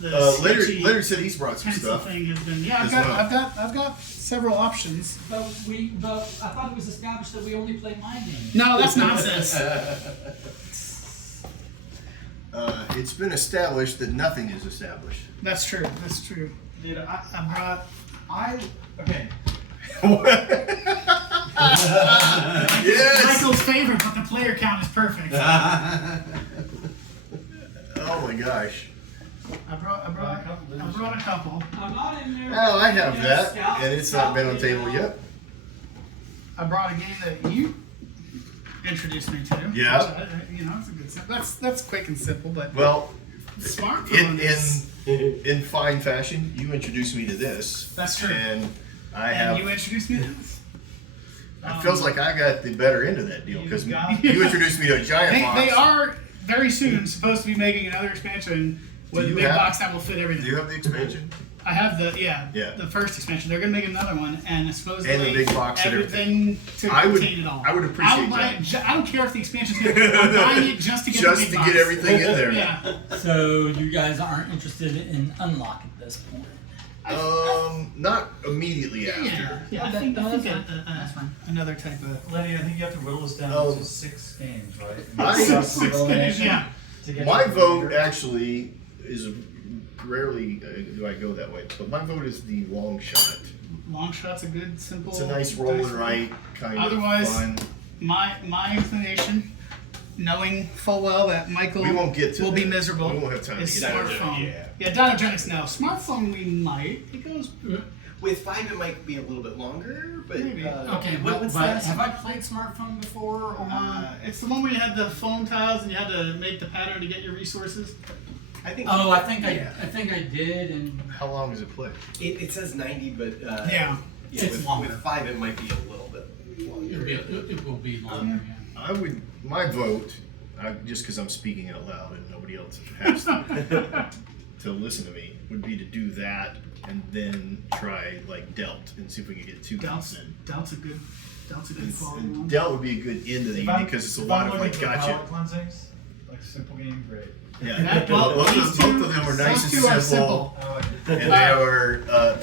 Leonard said he's brought some pencil stuff. thing has been. Yeah, I've got several options. But I thought it was established that we only play my games. No, that's nonsense. It's been established that nothing is established. That's true. That's true. Dude, Okay. Yes. Michael's favorite, but the player count is perfect. Oh my gosh. I brought a couple. I'm not in there. Oh, I have Yeah, that, Scout- and it's not been on the Scout table yet. I brought a game that you introduced me to. Yeah. Which it's a good. That's quick and simple, but Well, smartphone is. in fine fashion, you introduced me to this. That's true. And I And have. you introduced me to this. It feels like I got the better end of that deal because You got- you introduced me to a giant box. They are very soon supposed to be making another expansion with a you big have- box that will fit Do everything. you have the expansion? I have the Yeah. the first expansion. They're gonna make another one, and supposedly And the big box and everything to I would- contain it all. I would appreciate I'll buy that. it. I don't care if the expansion's good. I'm buying it just to get the Just big to box. get everything in there. Yeah. So you guys aren't interested in unlock at this point. Not immediately after. Yeah. I think that's fine. Another type of. Lenny, I think you have to whittle this down Oh. to 6 games, right? Yeah. To get My to the vote leader. actually is rarely do I go that way, but my vote is the long shot. Long shot's a good, simple. It's a nice roll and right kind Otherwise- of fun. My inclination, knowing full well that Michael We won't get to will be that. miserable. We won't have time to is get to that. smartphone. Yeah, Dinogenics no. Smartphone we might. It goes. With 5, it might be a little bit longer, but Maybe. Okay, what's but that? have I played smartphone before? Or It's the one where you had the phone tiles and you had to make the pattern to get your resources. I think I think Yeah. I did, and How long does it play? it says 90, but Yeah. yeah, It's longer. with 5, it might be a little bit longer. it will be longer. My vote, just because I'm speaking out loud and nobody else has to listen to me, would be to do that and then try like Delt and see if we can get 2 games in. Delt's a good quality And one. Delt would be a good end of the evening because it's a lot of like gotcha. Palette cleansings, like simple game, great. Yeah, That- both these of two- them are nice those and two are simple. I like it. And they are,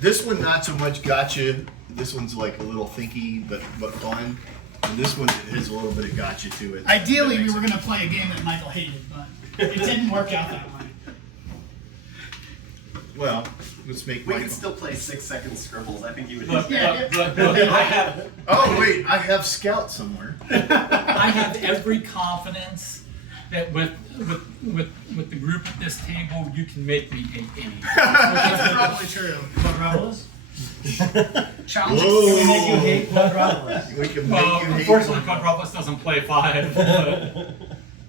this one not so much gotcha. This one's like a little thinky but fun. And this one has a little bit of gotcha to it. Ideally, That we makes were it- going to play a game that Michael hated, but it didn't work out that way. Well, let's make We Michael. could still play 6-second scribbles. I think you would. But Oh wait, I have Scout somewhere. I have every confidence that with the group at this table, you can make me hate anything. That's probably true. Quadruplets? Challenge. Whoa. We make you hate quadruplets. We can make Well, you hate unfortunately, one. Quadruplets doesn't play 5. But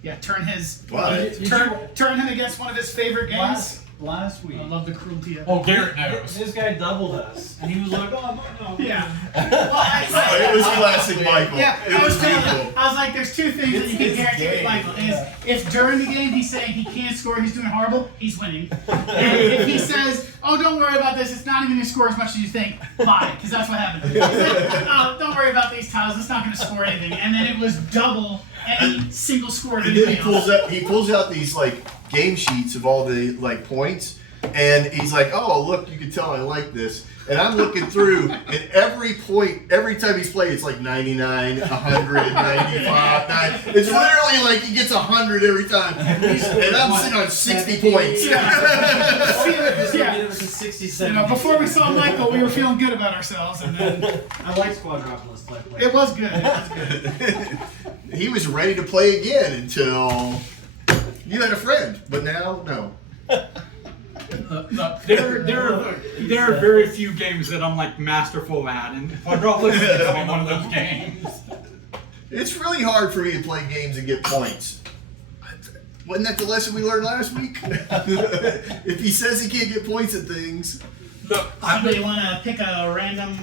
Yeah, turn What? turn him against one of his favorite games. Last week, I love the cruelty of it. oh, Garrett knows. this guy doubled us, and he was like, "Oh no!" Yeah. Oh, it was classic Michael. Yeah, It I was was telling you, beautiful. I was like, there's 2 things that you can It's guarantee with game, Michael. yeah. Is if during the game he's saying he can't score, he's doing horrible, he's winning. And if he says, oh, don't worry about this, it's not even going to score as much as you think, lie, because that's what happened. He's like, oh, don't worry about these tiles, it's not going to score anything. And then it was double any single score of And then anything else. he pulls out these like game sheets of all the like points, and he's like, "Oh, look, you can tell I like this." And I'm looking through, and every point, every time he's played, it's like 99, 100, 95, 9. It's literally like he gets 100 every time, and I'm sitting on 60 points. Yeah. It was a 67. Before we saw Michael, we were feeling good about ourselves, and then I like quadruplets. it was good. It was good. He was ready to play again until you had a friend, but now no. Look, there are very few games that I'm like masterful at, and Quadruplets is one of those games. It's really hard for me to play games and get points. Wasn't that the lesson we learned last week? If he says he can't get points at things, Look, Somebody want to pick a random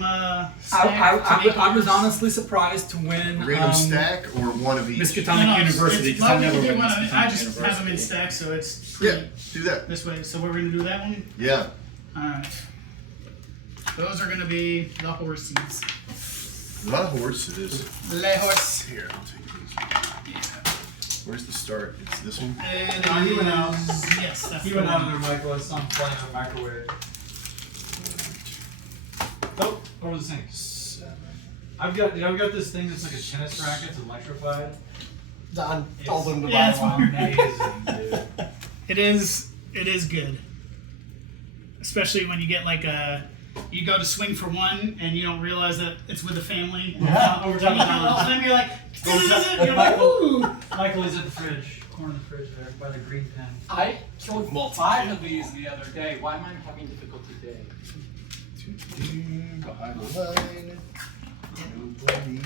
stack to make I was yours? honestly surprised to win random stack or one of each. Miskatonic University because I've never been to I Miskatonic just have them in University. stacks, so it's Yeah, do that. this way. So we're going to do that one? Yeah. Alright. Those are going to be the horses. The horses. Le horse. Here, I'll take these. Where's the start? It's this one. And he went out. Yes, that's He the went out one. of there, Michael. It's on flying in a microwave. Oh, over the sink. 7. I've got this thing that's like a tennis racket. It's electrified. Don told him to buy Yeah, it's one. Amazing, dude. It is good. Especially when you get like you go to swing for one and you don't realize that it's with a family. Yeah, over top And of you all of a sudden you're like, Over you're like, ooh. Michael is at the fridge, corner of the fridge there, by the green pen. I killed 5 of these the other day. Why am I having difficulty today? Behind the line. Nobody.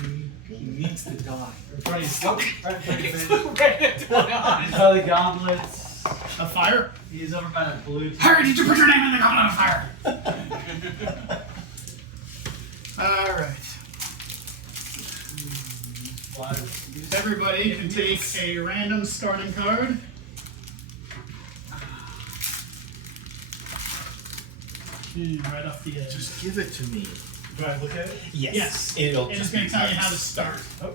He needs to die. In front of you, stop. Right in front of you, It's baby. right to die. He's by the gauntlets. A fire? He's over by that blue. Harry, did you put your name in the goblet of fire? Alright. Everybody can take a random starting card. Right off the edge. Just give it to me. Do I look at it? Yes. It'll It's just going be to tell you how how to start. Oh,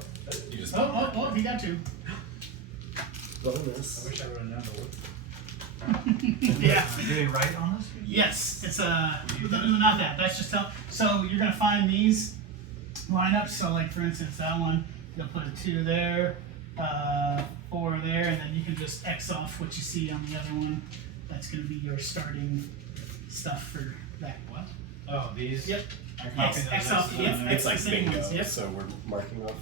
You just Oh, he got 2. Bonus. I wish I would have known to look. Yeah. Am I getting right on this? Yes, it's not that. That's just so you're gonna find these lineups. So like for instance, that one, you'll put a 2 there, 4 there, and then you can just X off what you see on the other one. That's gonna be your starting stuff for that. What? Oh, these? Yep. I copied X those. off. Yep. it's X like the same bingo, ones. Yep. so we're marking off.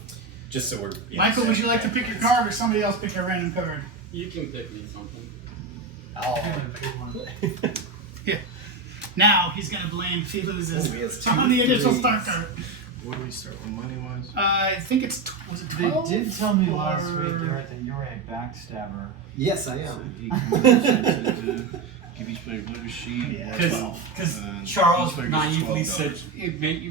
Just so we're. Michael, would you like to pick your card, or somebody else pick a random card? You can pick me something. Yeah. Now he's gonna blame if he loses Oh, he has 2 on the initial threes. start card. What do we start with money wise? I think was it 12? They did tell me last or- week, Garrett, that you were a backstabber. Yes, I am. Give each player a blue sheet. Yeah. Because And Charles each player gets naively $12. said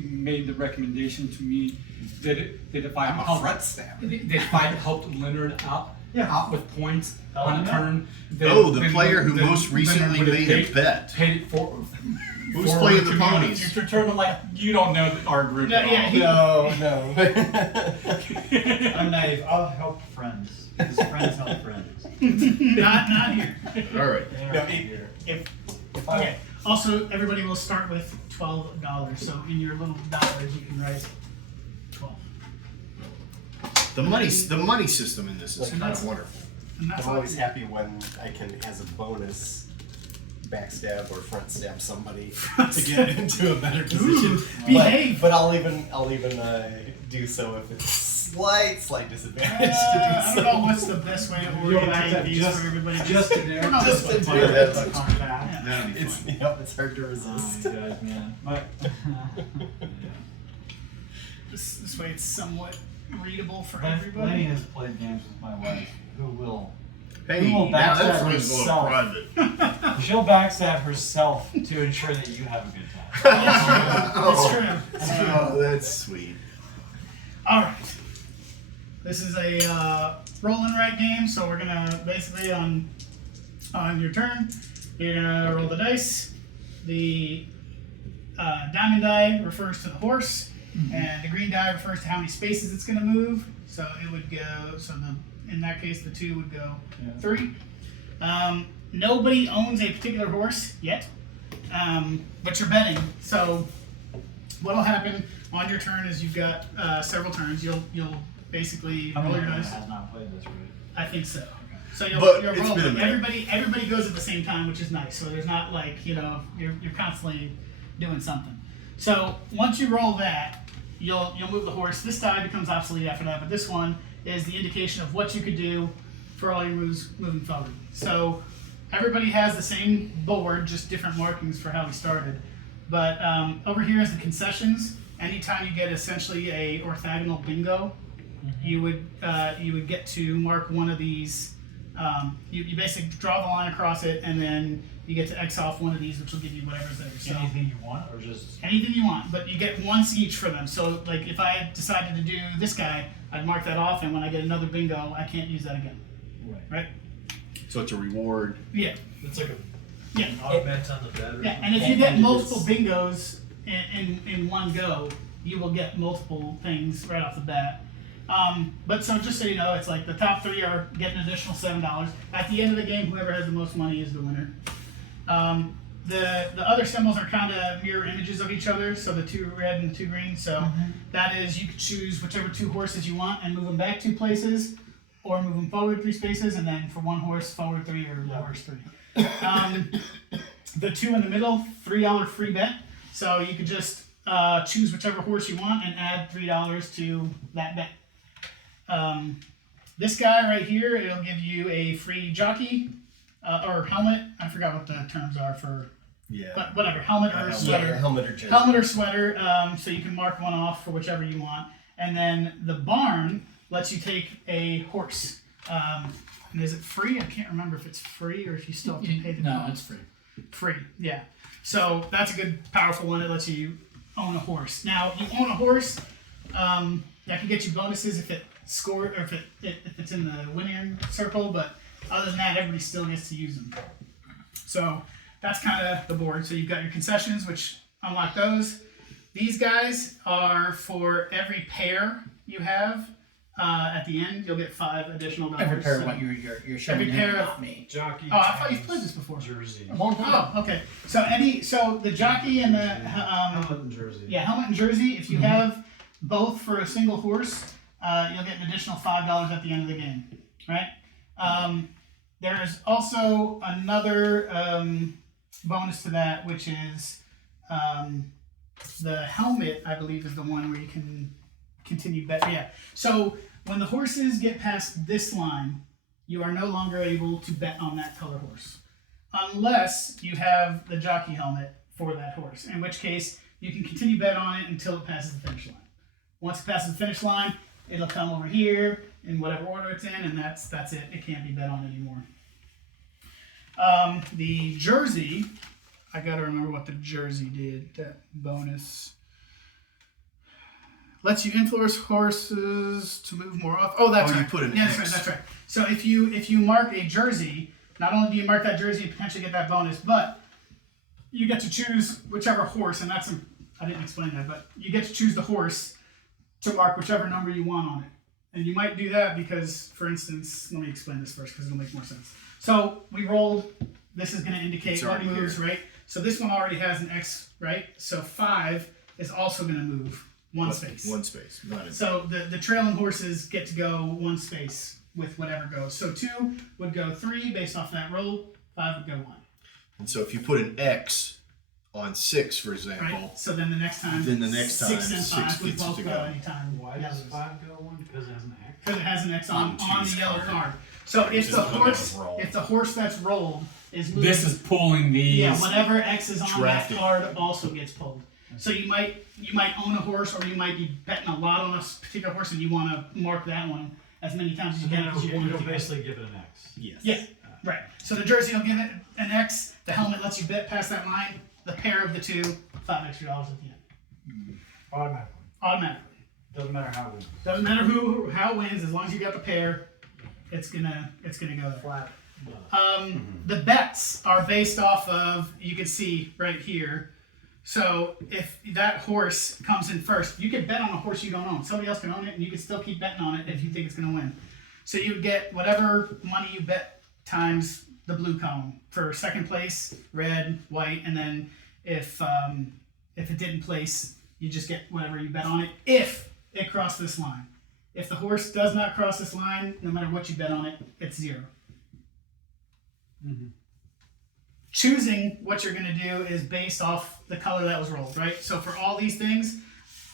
made the recommendation to me that if I I'm a helped front stabber. that if I helped Leonard out with points on a yeah. turn. Then, Oh, the then- player who then most Leonard recently would have made a bet. paid it for. Who's forward playing to the me on a ponies? Future turn. I'm like, you don't know our group No, at yeah, all. he- No. I'm naive. I'll help friends. Because friends help friends. not here. All right. They are No, here. if Okay. Also, everybody will start with $12. So in your little dollars, you can write 12. The money system in this is kind of wonderful. And that's I'm all. always happy when I can, as a bonus, backstab or front stab somebody to get into a better position. Ooh, behave. But I'll even do so if it's slight disadvantage I to don't do know so. what's the best way to You'll back orientate that these just- for everybody. Just in there. No, Just this in way. there. Like on back. Yeah. That'd be It's fun. it's hard to Oh, resist. you guys, man. My, This way it's somewhat readable for Lenny everybody. has played games with my wife who will. Hey, We will now backstab that's going to go herself. private. She'll backstab herself to ensure that you have a good time. That's true. That's true. Oh, that's sweet. All right. This is a roll and write game, so we're gonna basically on your turn, you're gonna roll the dice. The diamond die refers to the horse, and the green die refers to how many spaces it's gonna move. So it would go. So in that case, the 2 would go Yeah. 3. Nobody owns a particular horse yet, but you're betting. So what'll happen on your turn is you've got several turns. You'll basically How roll many your of dice. has not played this, right? I think so. So But you'll it's roll. been a minute. Everybody goes at the same time, which is nice. So there's not like you're constantly doing something. So once you roll that, you'll move the horse. This die becomes obsolete after that, but this one is the indication of what you could do for all your moves moving forward. So everybody has the same board, just different markings for how we started. But over here is the concessions. Anytime you get essentially a orthogonal bingo, you would get to mark one of these. You basically draw the line across it, and then you get to X off one of these, which will give you whatever's there. So Anything you want, or just anything you want, but you get once each for them. So like if I decided to do this guy, I'd mark that off, and when I get another bingo, I can't use that again. right? So it's a reward. Yeah, It's like yeah, an augment on the bed. Or yeah. And if you get multiple bingos in one go, you will get multiple things right off the bat. But so just so you know, it's like the top 3 are getting an additional $7. At the end of the game, whoever has the most money is the winner. The other symbols are kind of mirror images of each other, so the 2 red and the 2 green. So that is, you can choose whichever 2 horses you want and move them back 2 places, or move them forward 3 spaces, and then for 1 horse, forward 3 or reverse 3. The 2 in the middle, $3 free bet. So you could just choose whichever horse you want and add $3 to that bet. This guy right here, it'll give you a free jockey or helmet. I forgot what the terms are for. Yeah. But whatever, helmet or sweater. Helmet or jersey. Helmet or sweater, so you can mark one off for whichever you want. And then the barn lets you take a horse. And is it free? I can't remember if it's free or if you still have to pay the No, cost. it's free. Free, yeah. So that's a good, powerful one. It lets you own a horse. Now, you own a horse, that can get you bonuses if it score or if it's in the winning circle. But other than that, everybody still gets to use them. So that's kind of the board. So you've got your concessions, which unlock those. These guys are for every pair you have. At the end, you'll get 5 additional dollars. Every pair of So what you're showing every me, pair not of me. Jockey. Oh, I thought you've ties, played this before. Jersey. A long time. Oh, okay. So the jockey and the Helmet and jersey. yeah, helmet and jersey. If you have both for a single horse, you'll get an additional $5 at the end of the game, right? There is also another bonus to that, which is the helmet. I believe is the one where you can continue bet. Yeah. So when the horses get past this line, you are no longer able to bet on that color horse, unless you have the jockey helmet for that horse. In which case, you can continue bet on it until it passes the finish line. Once it passes the finish line, it'll come over here in whatever order it's in, and that's it. It can't be bet on anymore. The jersey, I gotta remember what the jersey did. That bonus lets you influence horses to move more off. Oh, that's Oh, right. you put an yeah, X. that's right. So if you mark a jersey, not only do you mark that jersey and potentially get that bonus, but you get to choose whichever horse, and I didn't explain that, but you get to choose the horse to mark whichever number you want on it. And you might do that because, for instance, let me explain this first because it'll make more sense. So we rolled, this is going to indicate It's what already moves, here. right? So this one already has an X, right? So 5 is also going to move one space. One space. Not in. So the trailing horses get to go 1 space with whatever goes. So 2 would go 3 based off that roll, 5 would go 1. And so if you put an X on 6, for example, Right? So then the next time, Then the next 6 time, and 6 5 would gets both to go go. anytime. Why does 5 go 1? Because it has an X. Because it has an X on two's the yellow card. card. So if is the the one that horse, was rolled. if the horse that's rolled is moving, This is pulling these. yeah, whatever X is on Drafting. that card also gets pulled. So you might own a horse, or you might be betting a lot on a particular horse, and you want to mark that one as many times as you And then can. because you're it'll gonna basically give it an X. Yes. Yeah, right. So the jersey will give it an X. The helmet lets you bet past that line. The pair of the 2, $5 extra at the end. Automatically. Automatically. Doesn't matter how it wins. Doesn't matter how it wins, as long as you got the pair, it's gonna go there. Flat. The bets are based off of, you can see right here. So if that horse comes in first, you can bet on a horse you don't own. Somebody else can own it, and you can still keep betting on it if you think it's gonna win. So you would get whatever money you bet times the blue column. For second place, red, white, and then if it didn't place, you just get whatever you bet on it if it crossed this line. If the horse does not cross this line, no matter what you bet on it, it's 0. Choosing what you're going to do is based off the color that was rolled, right? So for all these things,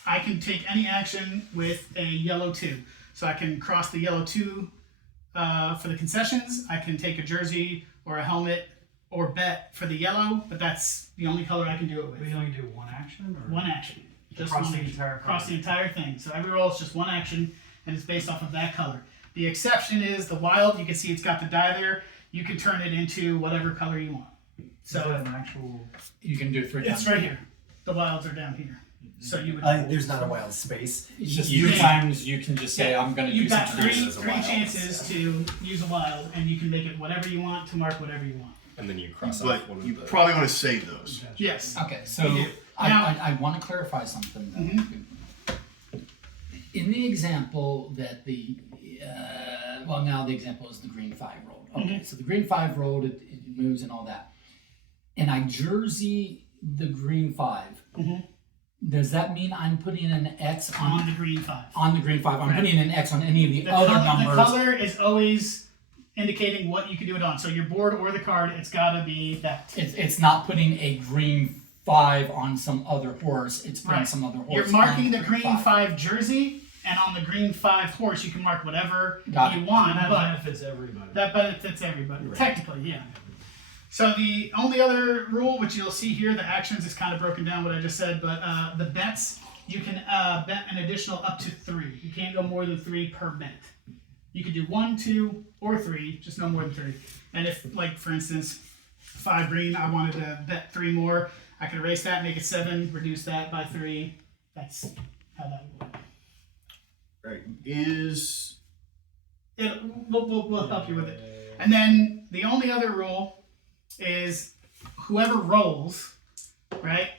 I can take any action with a yellow 2. So I can cross the yellow 2 for the concessions. I can take a jersey or a helmet or bet for the yellow, but that's the only color I can do it with. We only do one action? Or? One action. Just Across one the action. entire Across card. the entire thing. So every roll is just one action, and it's based off of that color. The exception is the wild. You can see it's got the die there. You can turn it into whatever color you want. So So an actual. You can do 3 times. it's right here. The wilds are down here. So you would. There's not a wild space. It's just You- 3 times you can just say, Yeah. I'm going to You've do got something. three as a wild. chances to use a wild, and you can make it whatever you want to mark whatever you want. And then you cross but off one of you the. probably want to save those. Yes. Okay, so You do. I Now- want to clarify something. Though. in the example that now the example is the green 5 rolled. Okay, so the green 5 rolled, it moves and all that. And I jersey the green 5. Does that mean I'm putting an X On the green 5. on the green 5? I'm Right. putting an X on any of the, The other color, numbers. the color is always indicating what you can do it on. So your board or the card, it's got to be that. It's not putting a green 5 on some other horse. It's putting Right. some other horse. You're marking on the green 5 jersey, and on the green 5 horse, you can mark whatever Got you it. want. And that But benefits everybody. that benefits everybody. Technically, yeah. So the only other rule, which you'll see here, the actions is kind of broken down what I just said, but the bets, you can bet an additional up to 3. You can't go more than 3 per bet. You could do 1, 2, or 3, just no more than 3. And if, like, for instance, 5 green, I wanted to bet 3 more, I could erase that, make it 7, reduce that by 3. That's how that would work. Right. We'll help you with it. And then the only other rule is whoever rolls, right?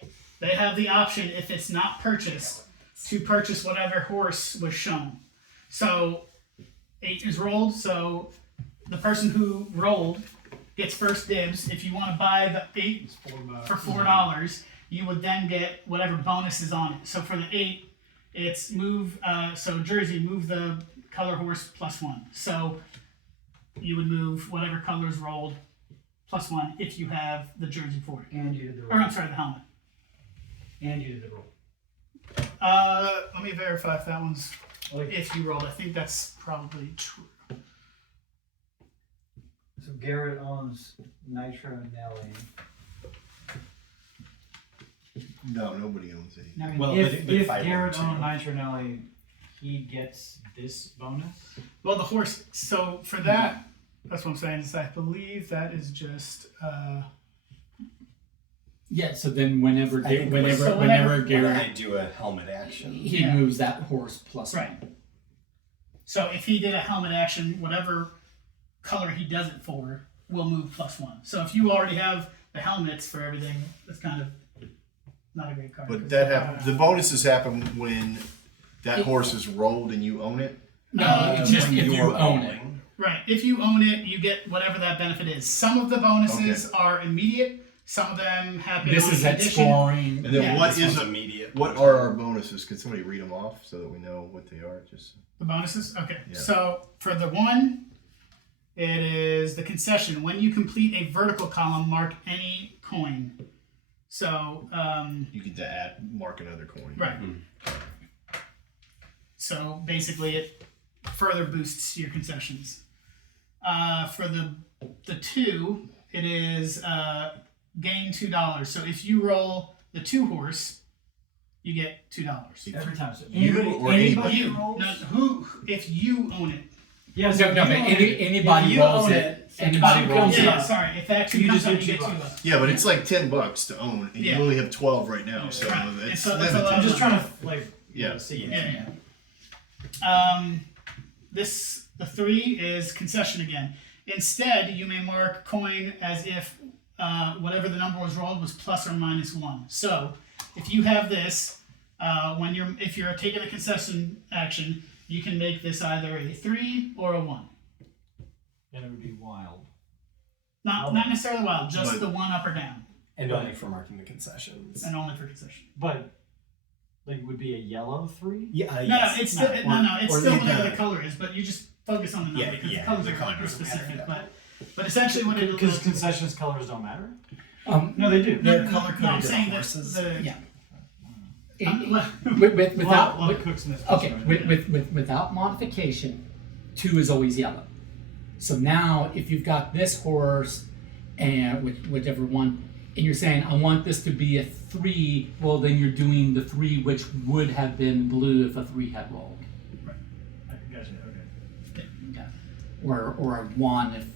They have the option, if it's not purchased, to purchase whatever horse was shown. So 8 is rolled, so the person who rolled gets first dibs. If you want to buy the 8 for $4, you would then get whatever bonus is on it. So for the 8, it's move, so jersey, move the color horse +1. So you would move whatever color's rolled +1 if you have the jersey for it. And you did the Or roll. I'm sorry, the helmet. And you did the roll. Let me verify if that one's, if you rolled. I think that's probably true. So Garrett owns Nitro Nelly. No, nobody owns it. Now, Well, if but if I Garrett were to- owned Nitro Nelly, he gets this bonus? Well, the horse, so for that, that's what I'm saying, is I believe that is just, Yeah, so then whenever I think whenever When Garrett I do a helmet action. he Yeah. moves that horse +1. right. So if he did a helmet action, whatever color he does it for will move +1. So if you already have the helmets for everything, that's kind of not a great card. But that happen. The bonuses happen when that horse is rolled and you own it. No, just When if you you're own it. rolling. right. If you own it, you get whatever that benefit is. Some of the bonuses are immediate. Some of them happen This on is at condition. scoring. And then Yeah, what This is one's immediate. what are our bonuses? Can somebody read them off so that we know what they are? Just The bonuses? Okay. Yeah. So for the woman, it is the concession. When you complete a vertical column, mark any coin. So, you get to mark another coin. right. So basically it further boosts your concessions. For the 2, it is gain $2. So if you roll the 2 horse, you get $2. Every time. So You or anybody. You, no, if you own it. Yeah, No, but anybody if you rolls own it. if Anybody two rolls comes it. Yeah, up, sorry. If that 2 You comes just up, get you get $2. $2. Yeah, but it's like $10 to own, and Yeah. you only have 12 right now, so Right. it's It's a limited. lot I'm of just money. trying to like Yeah. see it. Yeah. The 3 is concession again. Instead, you may mark coin as if whatever the number was rolled was plus or minus 1. So, if you have this, if you're taking a concession action, you can make this either a 3 or a 1. And it would be wild. Not necessarily wild, just But- the 1 up or down, And only for marking the concessions. and only for concession. But like would be a yellow 3? Yeah, No, yes. it's still, it's or still like whatever the- the color is, but you just focus on the number Yeah, because yeah, the colors the are color hyper doesn't specific. matter. But essentially, what it Because is. concessions colors don't matter? No, they do. They're No, color-coded I'm saying that horses. Yeah. well, Without Lot of cooks in this okay, restaurant. without modification, 2 is always yellow. So now, if you've got this horse and whichever one, and you're saying I want this to be a 3, well then you're doing the 3 which would have been blue if a 3 had rolled, Gotcha, okay. or a 1 if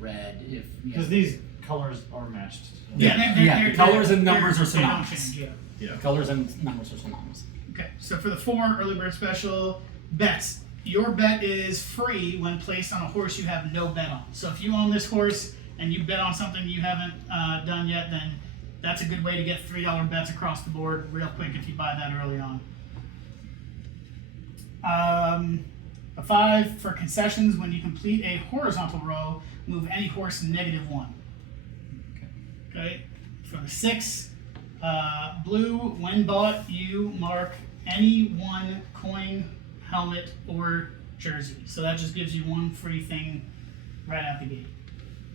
red if Because these colors are matched. the colors and numbers are they don't synonymous. change, yeah. Colors and numbers are synonymous. Okay, so for the 4 early bird special bets, your bet is free when placed on a horse you have no bet on. So if you own this horse and you bet on something you haven't done yet, then that's a good way to get $3 bets across the board real quick if you buy that early on. A 5 for concessions. When you complete a horizontal row, move any horse -1. Okay. For the 6, blue. When bought, you mark any one coin, helmet, or jersey. So that just gives you one free thing right out the gate,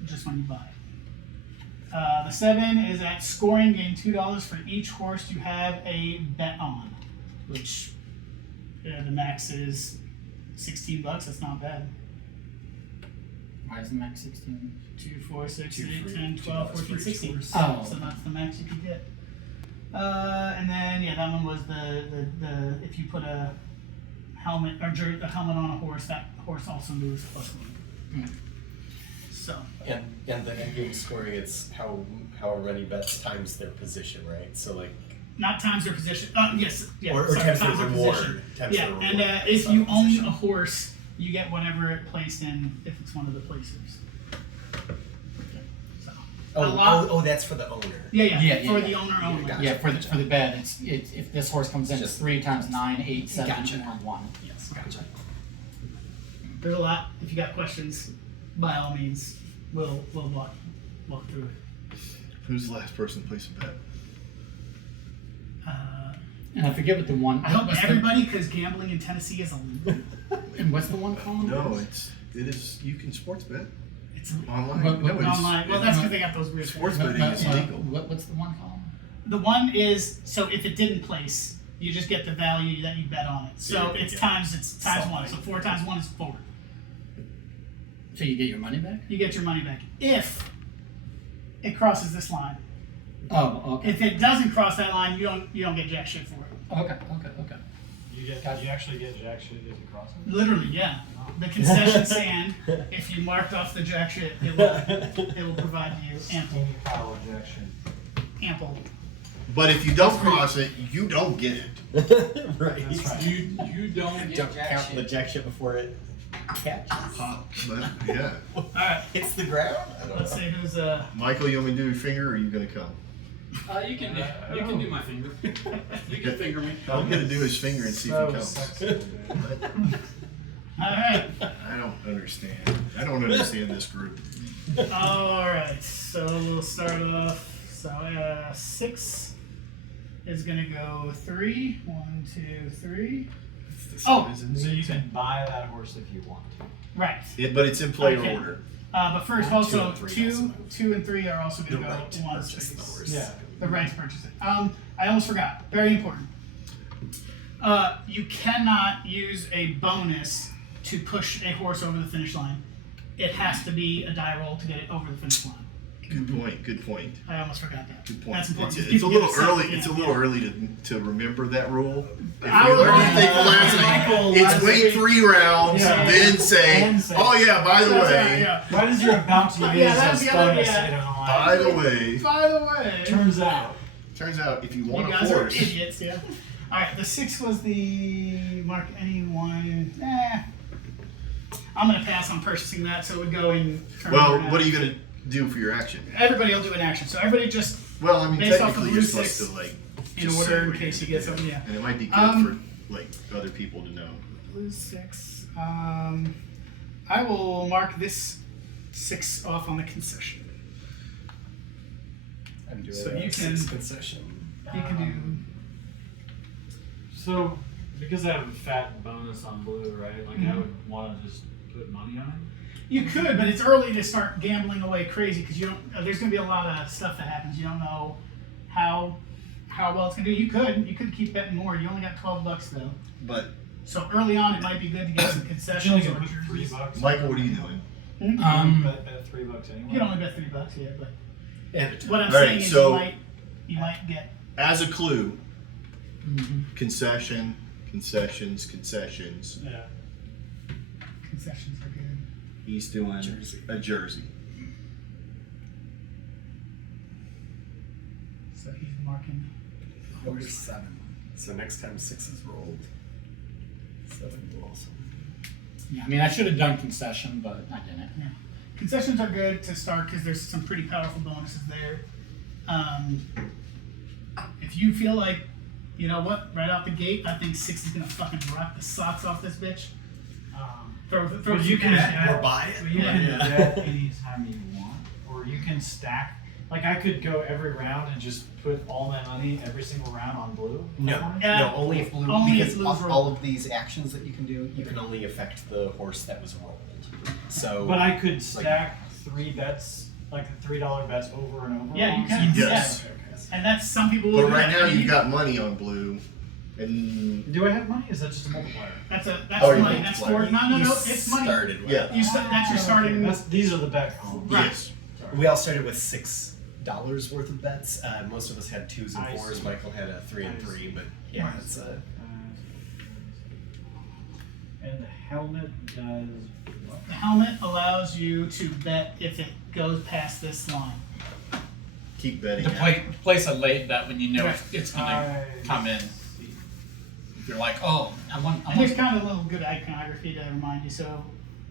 just when you buy it. The 7 is at scoring, gain $2 for each horse you have a bet on, which the max is $16. That's not bad. Why is the max 16? 2, 4, 6, Two 8, for- 10, 12, $2 for 14, each 16. horse. Oh. So that's the max you could get. And then that one was the if you put a helmet or a helmet on a horse, that horse also moves +1. So And the end game scoring, it's however many bets times their position, right? So like, not times their position. Yes, yeah. or sorry, times times their their reward. position. Times Yeah, their and reward. if It's you not own position. a horse, you get whatever it placed in if it's one of the placers. So, a lot. Oh, that's for the owner. Yeah, Yeah, for yeah. the owner only. Gotcha. Yeah, for the bet, it's if this horse comes in, it's Just- 3 times 9, 8, 7, Gotcha. or 1. Yes, gotcha. There's a lot. If you got questions, by all means, we'll walk through it. Who's the last person to place a bet? And I forget what the one. I hope what's the- everybody, because gambling in Tennessee is illegal. And what's the one called? No, it is. You can sports bet It's online. What- No, it's online. Well, that's because they got those weird sports things. betting is legal. What's the one called? The one is so if it didn't place, you just get the value that you bet on it. So Yeah, it's yeah. times Something. 1. So 4 times 1 is 4. So you get your money back? You get your money back if it crosses this line. Oh, okay. If it doesn't cross that line, you don't get jack shit for it. Okay. You actually get jack shit if you cross it. Literally, yeah. The concession stand, if you marked off the jack shit, it will provide you Any pile of jack shit. ample. But if you don't cross it, you don't get it. Right. That's right. You don't get Don't jack count shit. the jack shit before it catches. But yeah, All right, Hits the ground? I don't let's know. see who's Michael, you want me to do your finger, or are you gonna come? You can do my finger. You can finger me. I'm gonna do his finger and see if he So comes. sexy, dude. all right. I don't understand. I don't understand this group. All right, so we'll start off. So 6 is gonna go 3. 1, 2, 3. Oh. So you can buy that horse if you want. Right. But it's in player Okay. order. But first, Two also and three also. 2 and 3 are also The gonna go right to one purchase the space. horse. Yeah. The right to purchase it. I almost forgot. Very important. You cannot use a bonus to push a horse over the finish line. It has to be a die roll to get it over the finish line. Good point. Good point. I almost forgot that. Good point. That's important. It's a People little get upset. early. Yeah, It's a yeah. little early to remember that rule. If we I would learned like- anything from last Michael, week, it's last wait week- 3 rounds, Yeah. then say, Then say- "Oh yeah, by the That's way, right, yeah. Why does your bounty use Yeah, that's a the other- bonus yeah. later on? by the way." By the way, Turns out. Turns out, if you you want a guys are horse, idiots. Yeah. All right. The 6 was the mark anyone. I'm gonna pass on purchasing that, so it would go in. turn well, order now. what are you gonna do for your action? Everybody will do an action. So everybody just Well, I mean, Based off of technically, blue you're supposed 6 to like in just order say in what case you you're get gonna something. do. Yeah. And it might be good for like other people to know. Blue 6. I will mark this 6 off on the concession. I'm doing So a you can- 6 concession. You can So, because I have a fat bonus on blue, right? Like, I would want to just put money on it. You could, but it's early to start gambling away crazy because you don't. There's going to be a lot of stuff that happens. You don't know how well it's going to do. You could keep betting more. You only got $12 though. But So early on, it might be good to get some You concessions only or can put jerseys. $3. Michael, what are you doing? Bet $3 anyway. You can only bet $3, yeah. But And what I'm All right, saying is so- you might get. As a clue, Mm-hmm. concessions. Yeah. Concessions are good. He's doing Jersey. a jersey. So he's marking. number 7. So next time 6 is rolled, 7 will also. Yeah, I mean, I should have done concession, but I didn't. Concessions are good to start because there's some pretty powerful bonuses there. If you feel like You know what? Right out the gate, I think 60's gonna fucking rock the socks off this bitch. Throw But you can cash. Or buy it. You can bet anytime you want, or you can stack. Like I could go every round and just put all my money every single round on blue. No, Yeah. no, only if blue, Only if because blue's all rolled. of these actions that you can do, you can only affect the horse that was rolled. So, But I could stack 3 bets, like $3 bets over and over. Yeah, you on can. something. Yes. And that's some people will But do right that. now I mean, you've got money on blue, and Do I have money? Is that just a multiplier? that's Oh, you money. mean That's like- for no, you it's money. started with. yeah, That's your starting. These are the bet columns. Right. yes. We all started with $6 worth of bets. Most of us had 2s and I 4s. see. Michael had a 3 and I 3, see. but yeah, Right. it's And the helmet does what? The helmet allows you to bet if it goes past this line. Keep betting. To place a late bet when you know Right. it's gonna I come in. see. If you're like, oh, And there's kind of a little good iconography to remind you. So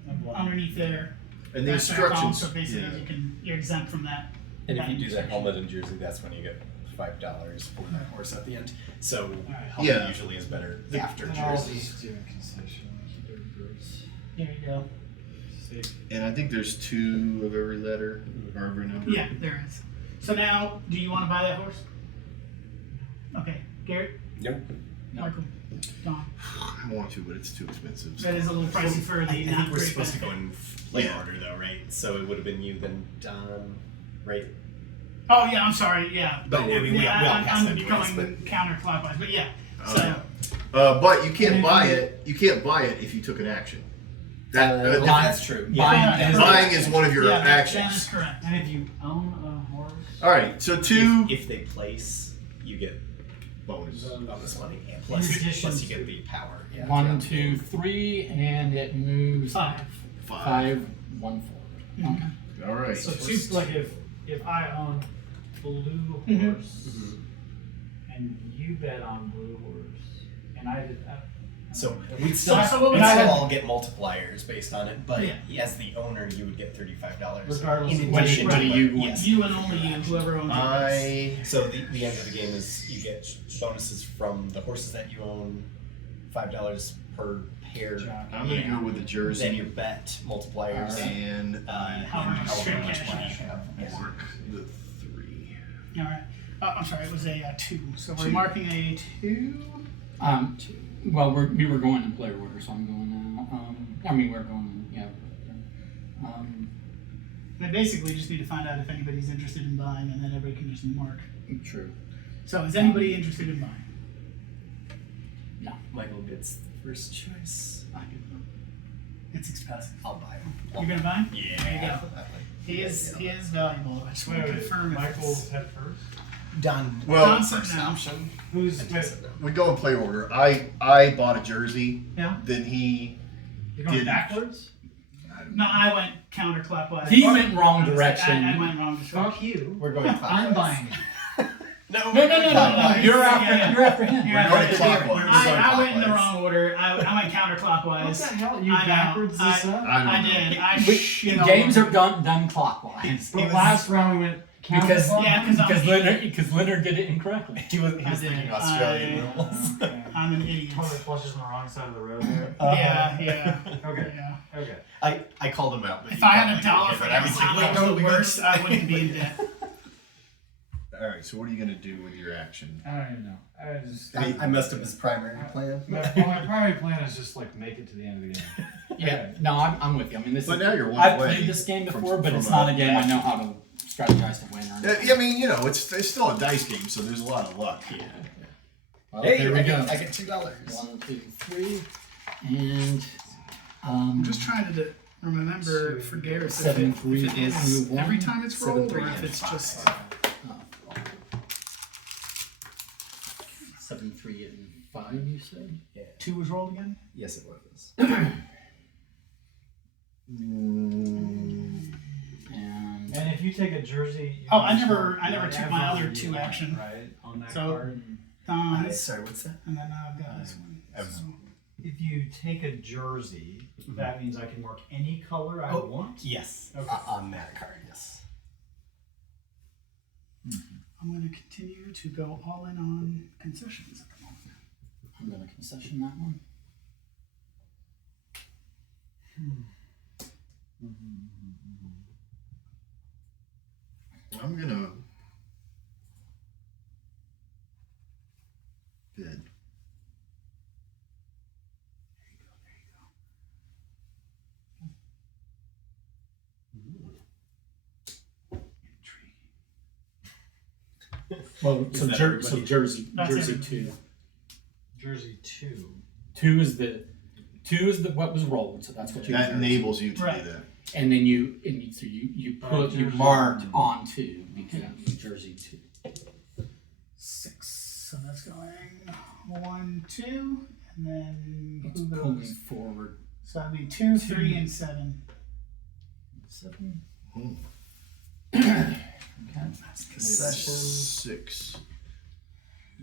I'm blind. underneath there, And the that's their column, instructions. So basically, Yeah. you're exempt from that. And if that you do the instruction. helmet and jersey, that's when you get $5 for that horse at the end. So Alright. helmet Yeah. usually is better The- after And I'll jersey. just do a concession. Keep it gross. There you go. Safe. And I think there's 2 of every letter or every number. Yeah, there is. So now, do you want to buy that horse? Okay, Garrett, Nope. No. Michael, Don. I want to, but it's too expensive. That is a little pricey for the I think not we're great supposed to go benefit. in play Yeah. order though, right? So it would have been you, then Don, right? Oh yeah, I'm sorry. Yeah. But I mean, we all I'm passed anyways. going But counterclockwise, but yeah. Oh, So yeah. But you can't buy it. You can't buy it if you took an action. That that's true. Buying is- buying is one of your yeah, that is actions. correct. And if you own a horse, All right, so 2 If they place, you get bonus. bonus money, and plus, In addition plus you to- get the power. Yeah. 1, 2, 3, and it moves 5. 5, 1 forward. Okay. All right. so two, like if I own blue Mhm. horse Mhm. and you bet on blue horse, and I did that. So we'd still, So what we'd would still happen- all get multipliers based on it, but Yeah. as the owner, you would get $35. Regardless in of what addition you- to what what you want. yes. You and only you, whoever owns it. So the end of the game is you get bonuses from the horses that you own, $5 per pair. Jockey. I'm gonna go with the Then jersey your bet multipliers and How much however straight much cash money you you have. Yeah. mark the 3. All right. I'm sorry. It was a 2. So we're 2. marking a 2. Well, we were going in player order, so I'm going now. I mean, we're going, yeah. They basically just need to find out if anybody's interested in buying, and then everybody can just mark. True. So is anybody interested in buying? Michael gets the first choice. It's expensive. I'll buy him. You're gonna buy? Yeah. There you go. He is valuable. I just want to confirm. if Michael's it's- head first. Done. Well, Don said First no. option. Who's Until said no. we go in play order. I bought a jersey. Yeah. Then he. You're going Did- backwards? No, I went counterclockwise. He went wrong I was like, direction. I went wrong direction. Fuck you. We're going clockwise. I'm buying. No, No. You're Yeah, after. yeah. You're after him. You're We're going after- clockwise. I went in the Clockwise. wrong order. I went counterclockwise. What the hell? You I know. backwards this up? I did. Games are done clockwise. But last round we went Because counterclockwise? Yeah, because Leonard did it incorrectly. He was I did. thinking Australian I- rules. Okay. I'm an idiot. Totally flushes on the wrong side of the road there. Yeah. Okay. Yeah. Okay. I called him out. But If he I had probably $1 didn't for get it. I was every time like, I wait, was no, the we worst, I wouldn't be in debt. All right. So what are you gonna do with your action? I don't even know. I just. I messed up his primary plan. My primary plan is just like make it to the end of the game. Yeah, no, I'm with you. I mean, this. But is, now you're one I've away played this game from- before, but from it's not a a game I know how to strategize to win. Or I mean, it's still a dice game, so there's a lot of luck. yeah. Well, Hey, there we go. I get $2. 1, 2, 3, and I'm just trying to remember for Garrett Seven, if three, it is move one. every time it's 7, rolled 3, or if and it's 5. just 7, 3, and 5. You said. Yeah. 2 was rolled again. Yes, it was. And And if you take a jersey. you Oh, I can never start took my whatever other you 2 want, action. Right on that So- card. Don's, Sorry, what's that? and then now I've got this one. I was- So, If you take a jersey, that means I can mark any color I Oh. want. Yes. Okay. On that card, yes. I'm going to continue to go all in on concessions at the I'm gonna concession that one. I'm gonna bid. Well, Is so, that so everybody? Jersey, That's Jersey everybody. 2. Jersey 2. 2 is the what was rolled, so that's what you That Jersey. enables you to Right. do that. And then you put you Jersey. marked on 2 because Jersey 2. 6. So that's going 1, 2, and then It's who pulling goes? forward So that'd be 2, 3, and 7. 7. Hmm. Okay. That's the Concession. 6.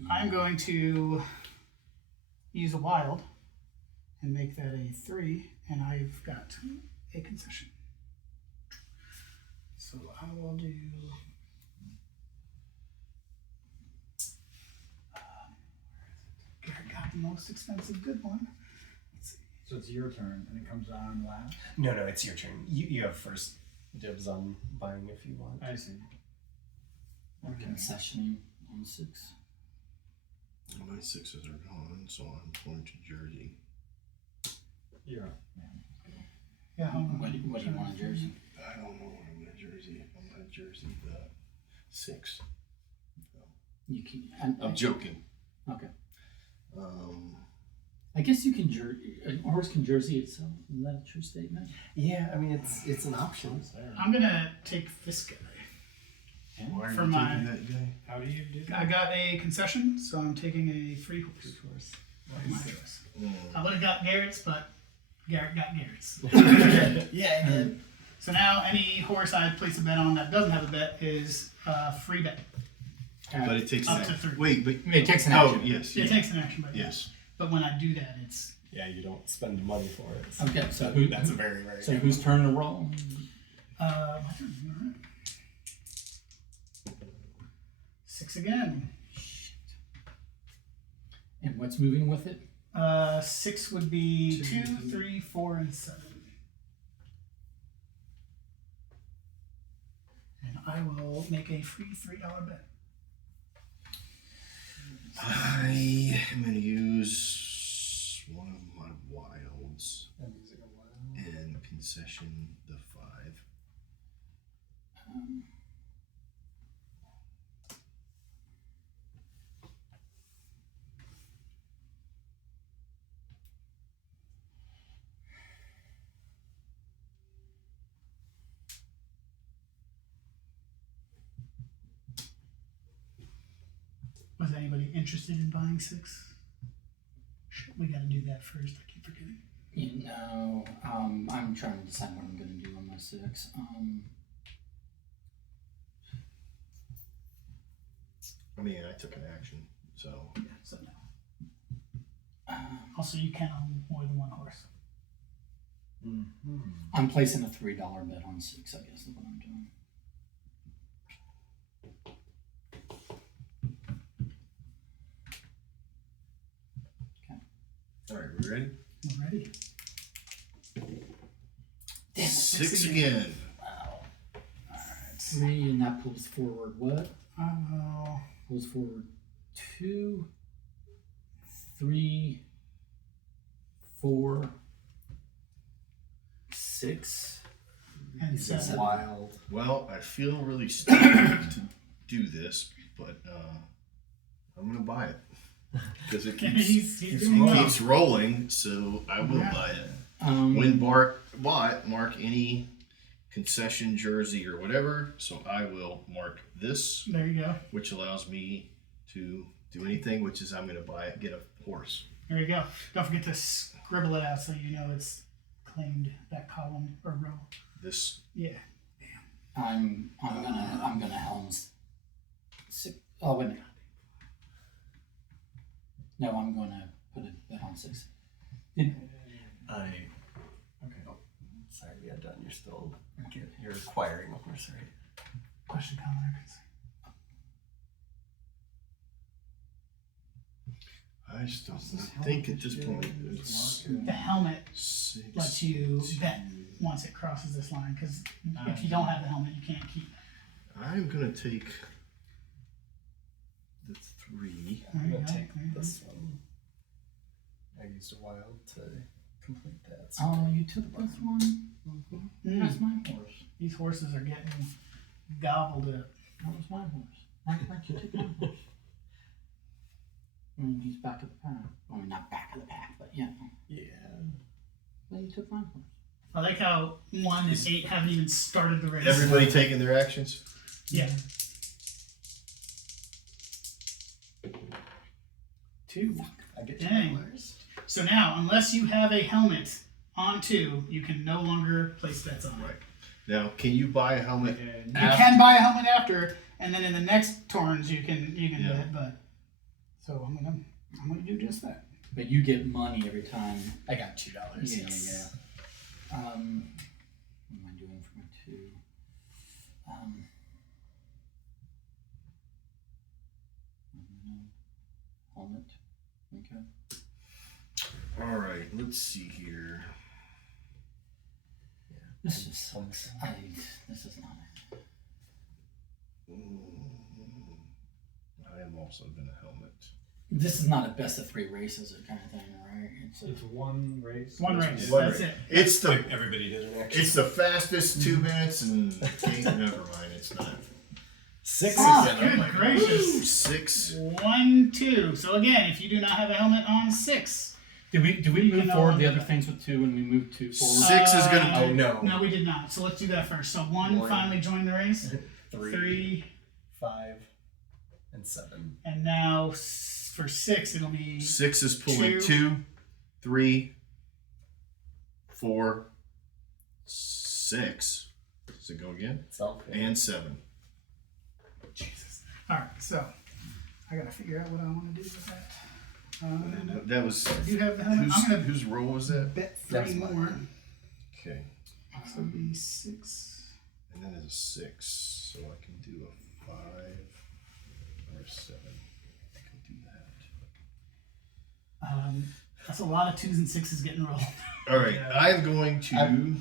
I'm going to use a wild and make that a 3, and I've got a concession. So I will do. Garrett got the most expensive good one. Let's see. So it's your turn, and it comes on last. No, it's your turn. You have first dibs on buying if you want. I see. Okay. Concessioning on 6. My 6s are gone, so I'm going to Jersey. You're up. Yeah, hold on. What do you want in Jersey? I don't know what I'm going to Jersey. I'm going to Jersey the 6. You can. I'm joking. Okay. I guess you can a horse can Jersey itself. Is that a true statement? Yeah, I mean it's an option. I'm gonna take this guy. Why are For you my- taking that guy? How do you do that? I got a concession, so I'm taking a free horse. Of my choice. I would have got Garrett's, but Garrett got Garrett's. Yeah, I did. So now any horse I place a bet on that doesn't have a bet is free bet. But it takes Up an to action. 3. Wait, but It takes an oh action. yes, It takes an action, but yes. But when I do that, it's Yeah, you don't spend money for it. So Okay, so who? that's a very, very So whose turn to roll? my turn. All right. 6 again. And what's moving with it? 6 would be 2, 3, 4, and 7. And I will make a free $3 bet. I am going to use one of my wilds and concession the 5. Was anybody interested in buying 6? We got to do that first. I keep forgetting. You know, I'm trying to decide what I'm going to do on my 6. I mean, I took an action, so Yeah, so no. Also, you can own more than one horse. I'm placing a $3 bet on 6. I guess is what I'm doing. all right, we ready? I'm ready. Damn it. 6 again. Wow. Alright, 3, and that pulls forward what? I will. Pulls forward 2, 3, 4, 6. And This is 7. wild. Well, I feel really stupid to do this, but I'm going to buy it because it He's keeps, doing well. keeps rolling, so I will Yeah. buy it. Um, When mark any concession jersey or whatever, so I will mark this, There you go. which allows me to do anything, which is I'm going to get a horse. There you go. Don't forget to scribble it out so you know it's claimed that column or row. This Yeah. I'm gonna Helms. 6. Oh wait a minute. No, I'm gonna put a bet on 6. Okay. Oh, sorry, yeah, done. You're still you're acquiring a horse, right? Question, comment, or concern. I just don't think at this point it's The helmet 6. lets you bet once it crosses this line, because if you don't have the helmet, you can't keep. I'm gonna take the 3. I'm There you gonna go. take this one. I used a while to complete that. So Oh, you took this one? That's my horse. These horses are getting gobbled up. That was my horse. Why'd you take my horse? I mean, he's back of the pack. I mean, not back of the pack, but yeah. yeah. Well, you took my horse. I like how 1 and 8 haven't even started the race. Everybody taking their actions? Yeah. 2. I get Dang. $2. So now, unless you have a helmet on 2, you can no longer place bets on it. Right. Now, can you buy a helmet? Okay. You can buy a helmet after, and then in the next turns you can Yeah. bet. But so I'm gonna do just that. But you get money every time. I got $2. Yeah, Yes. What am I doing for my 2? Helmet. Okay. All right, let's see here. This just sucks. This is not it. I am also gonna helmet. This is not a best of 3 races kind of thing, right? It's one race. One race. One That's race. it. It's the Everybody did an action. it's the fastest 2 minutes, and never mind, it's not. 6 Oh, again. good gracious. 6. 1, 2. So again, if you do not have a helmet on 6, Do we You move can forward all the do other that. things with 2 when we move to forward? 6 is gonna. Oh no. no, we did not. So let's do that first. So 1 One. finally joined the race. 3, 3, 5, and 7. and now for 6 it'll be 6 is pulling 2. 2, 3, 4, 6. Does it go again? So And 7. Jesus. All right. So I gotta figure out what I want to do with that. That was. I do have the helmet. I'm gonna Whose roll was that? bet That's 3 mine. more. Okay. So it'll be 6. And then there's a 6, so I can do a 5 or a 7. I can do that. That's a lot of 2s and 6s getting rolled. All right, Yeah. I'm going to.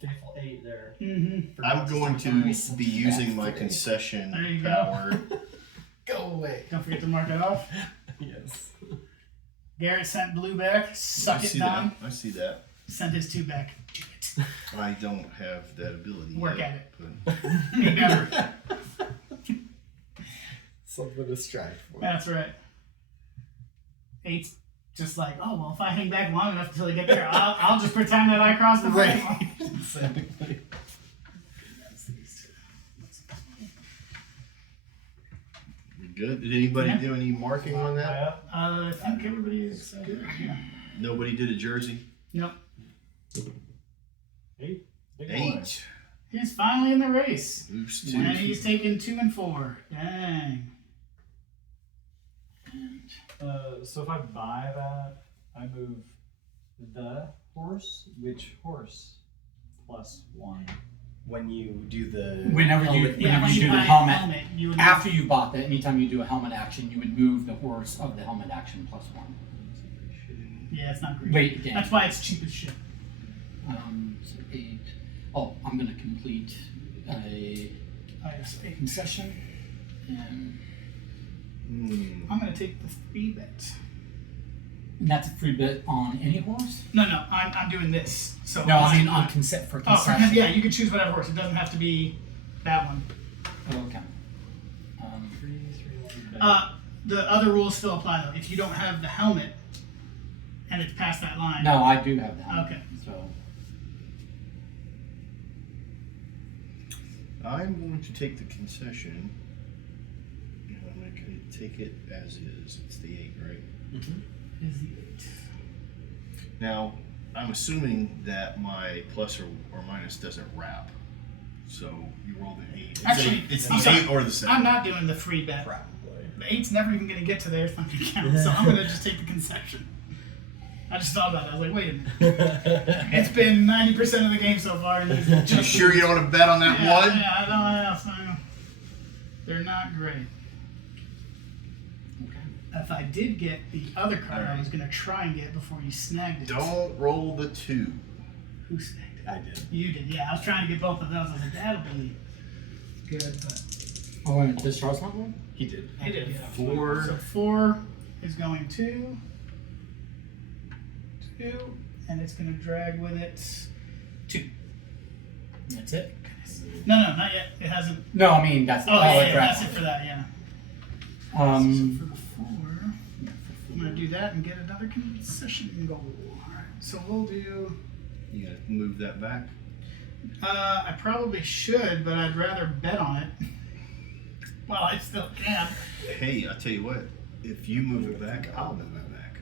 Faithful 8 there. Mm-hmm. I'm going to be using my There concession you go. power. Go away. Don't forget to mark it off. Yes. Garrett sent blue back. I Suck it, see Don. that. I see that. Send his 2 back. Do it. I don't have that ability. Work yet, at it. but- You never. Something to strive for. That's right. 8's just like, oh, well, if I hang back long enough until I get there, I'll just pretend that I crossed the finish line. Exactly. You're good. Did anybody Yeah. do any marking on that? I think everybody is good. Yeah. Nobody did a jersey. Nope. 8. Big boy. 8. He's finally in the race. Moves And 2. he's taking 2 and 4. Dang. So if I buy that, I move the horse. Which horse? +1. When you do the Whenever you helmet- Yeah, when do you the buy a helmet, helmet, you would after you bought that, anytime you do a helmet action, you would move the horse of the helmet action +1. Yeah, it's not great. Wait, again. That's why it's cheap as shit. So 8. Oh, I'm gonna complete a concession, and I'm gonna take the 3 bet. that's a free bet on any horse. No, I'm doing this. So No, I mean on consent for Oh, for concession. him, yeah, you can choose whatever horse. It doesn't have to be that one. Okay. 3, 3, 1. The other rules still apply though. If you don't have the helmet and it's past that line. No, I do have that. Okay. So I'm going to take the concession. And I'm going to take it as is. It's the 8, right? Is the 8. Now, I'm assuming that my plus or minus doesn't wrap. So you roll the 8. It's Actually, it's I'm the sorry. 8 or the 7. I'm not doing the free bet. Probably. The 8's never even gonna get to their fucking account, so I'm gonna just take the concession. I just thought about it. I was like, wait a minute. It's been 90% of the game so far, and he's You just sure you don't want to bet on that yeah, one? Yeah, I don't know. They're not great. okay. if I did get the other card I was going to try and get before you snagged it. Don't roll the 2. Who snagged it? I did. You did, yeah. I was trying to get both of those. I was like, that'll be good, but Oh, wait, this Charles not one? He did. I did, yeah. 4. So 4 is going to 2, and it's going to drag with it 2. That's it? No, not yet. It hasn't. No, I mean, that's Oh, yeah, right. that's it for that, yeah. So for Um, the 4, I'm going to do that and get another concession goal. Alright, so we'll do. You gotta move that back. I probably should, but I'd rather bet on it. Well, I still can. Hey, I'll tell you what. If you move it back, I'll move it back.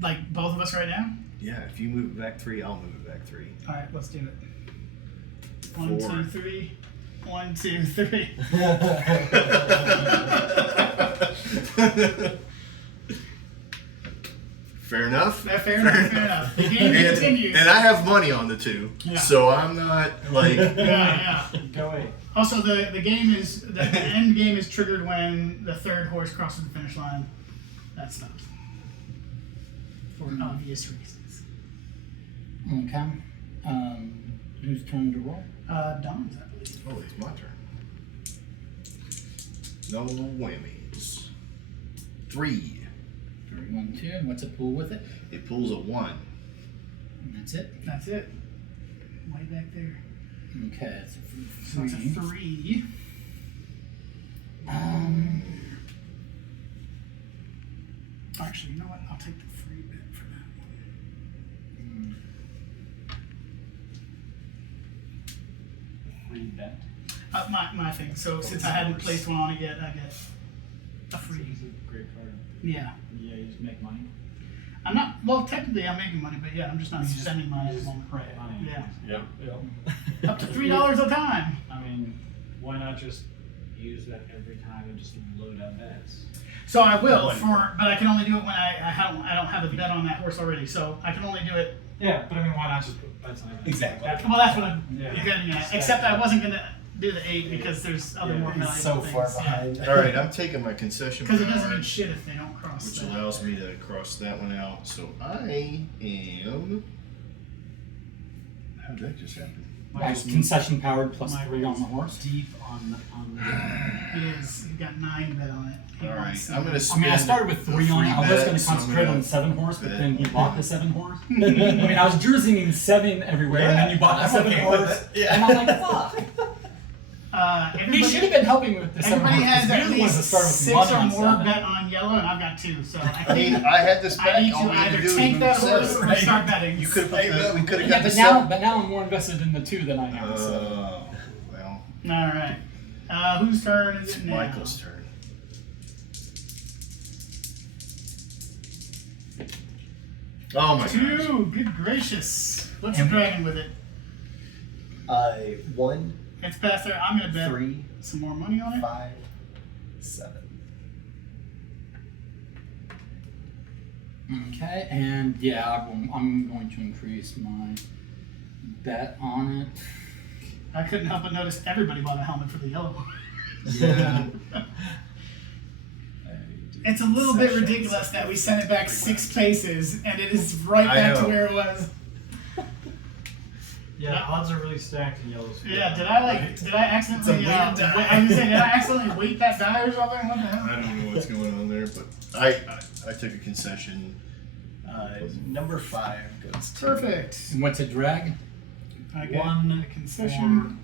Like both of us right now? Yeah, if you move it back 3, I'll move it back 3. Alright, let's do it. 1, 4. 2, 3. 1, 2, 3. Fair enough. Fair enough. The game continues. And I have money on the 2, Yeah. so I'm not like. Yeah. Go away. Also, the game is the end game is triggered when the third horse crosses the finish line. That stops for obvious reasons. okay. Whose turn to roll? Don's, I believe. Oh, it's my turn. No whammies. 3. 3, 1, 2. And what's a pool with it? It pulls a 1. And that's it. That's it. Way back there. Okay, it's So it's a 3. Actually, you know what? I'll take the free bet for that one. Free bet. My thing. So since I hadn't placed one on it yet, I get a free. It's a great card. Yeah. Yeah, you just make money. I'm not. Well, technically, I'm making money, but yeah, I'm just not spending money at the moment. Print money. Yeah. Yep. Yep. Up to $3 a time. I mean, why not just use that every time and just load up bets? So I will but I can only do it when I don't have a bet on that horse already. So I can only do it. Yeah, but I mean, why not just put bets on everything? Exactly. Well, that's what I'm Yeah. getting at. Except I wasn't gonna do the 8 because there's other more valuable He's so things. far behind. All right, I'm taking my concession Because it doesn't card, mean shit if they don't cross. which that. allows me to cross that one out. So I am. How did that just happen? Nice concession powered plus My 3 on the horse. Deep on It is. You've got 9 bet on it. He All right, wants I'm gonna. I Spend mean, I started with 3 on it. I was free going bet, to so I'm concentrate gonna on the 7 horse, but bet. then you bought the 7 horse. I mean, I was jerseying 7 everywhere, and then you bought the I'm 7 okay with horse. it. Yeah. And I'm like, fuck. Everybody, He should have been helping me with the 7 horse. everybody has 'cause at we wanted to least start with 6 money or on more 7. bet on yellow, and I've got 2. So I I mean, think I had this back. I need to All we had either to do is take move that the horse seven. or start betting. You could have. We could have Yeah, got the but now, 7. but now I'm more invested in the 2 than I am. So. Well, All right. Whose turn is it's it now? Michael's turn. Oh my gosh. 2. Good gracious. What's the And- dragon with it? 1, It's past there. I'm gonna bet 3, some more money on it. 5, 7. Okay, and yeah, I'm going to increase my bet on it. I couldn't help but notice everybody bought a helmet for the yellow one. Yeah. It's a little bit ridiculous that we sent it back 6 places and it is right I back to know. where it was. Yeah, odds are really stacked in yellows. Yeah, did I accidentally? It's a weighted die. I was gonna say, did I accidentally weight that die or something? What the hell? I don't know what's going on there, but I took a concession. Number 5 goes to. Perfect. And what's a drag? I get One a concession.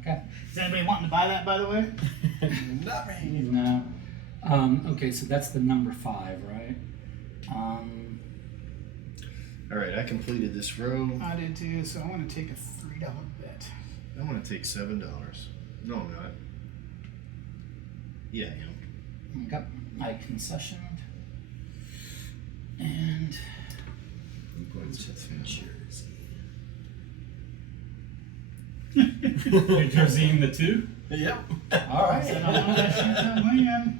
Okay. Is anybody wanting to buy that, by the way? Not me. No. Okay, so that's the number 5, right? All right, I completed this row. I did too, so I'm gonna take a $3 bet. I'm gonna take $7. No, I'm not. Yeah, I am. Okay. I concessioned. And I'm going to finish. you're jerseying the 2? Yep. All Said right. I want that shit to win.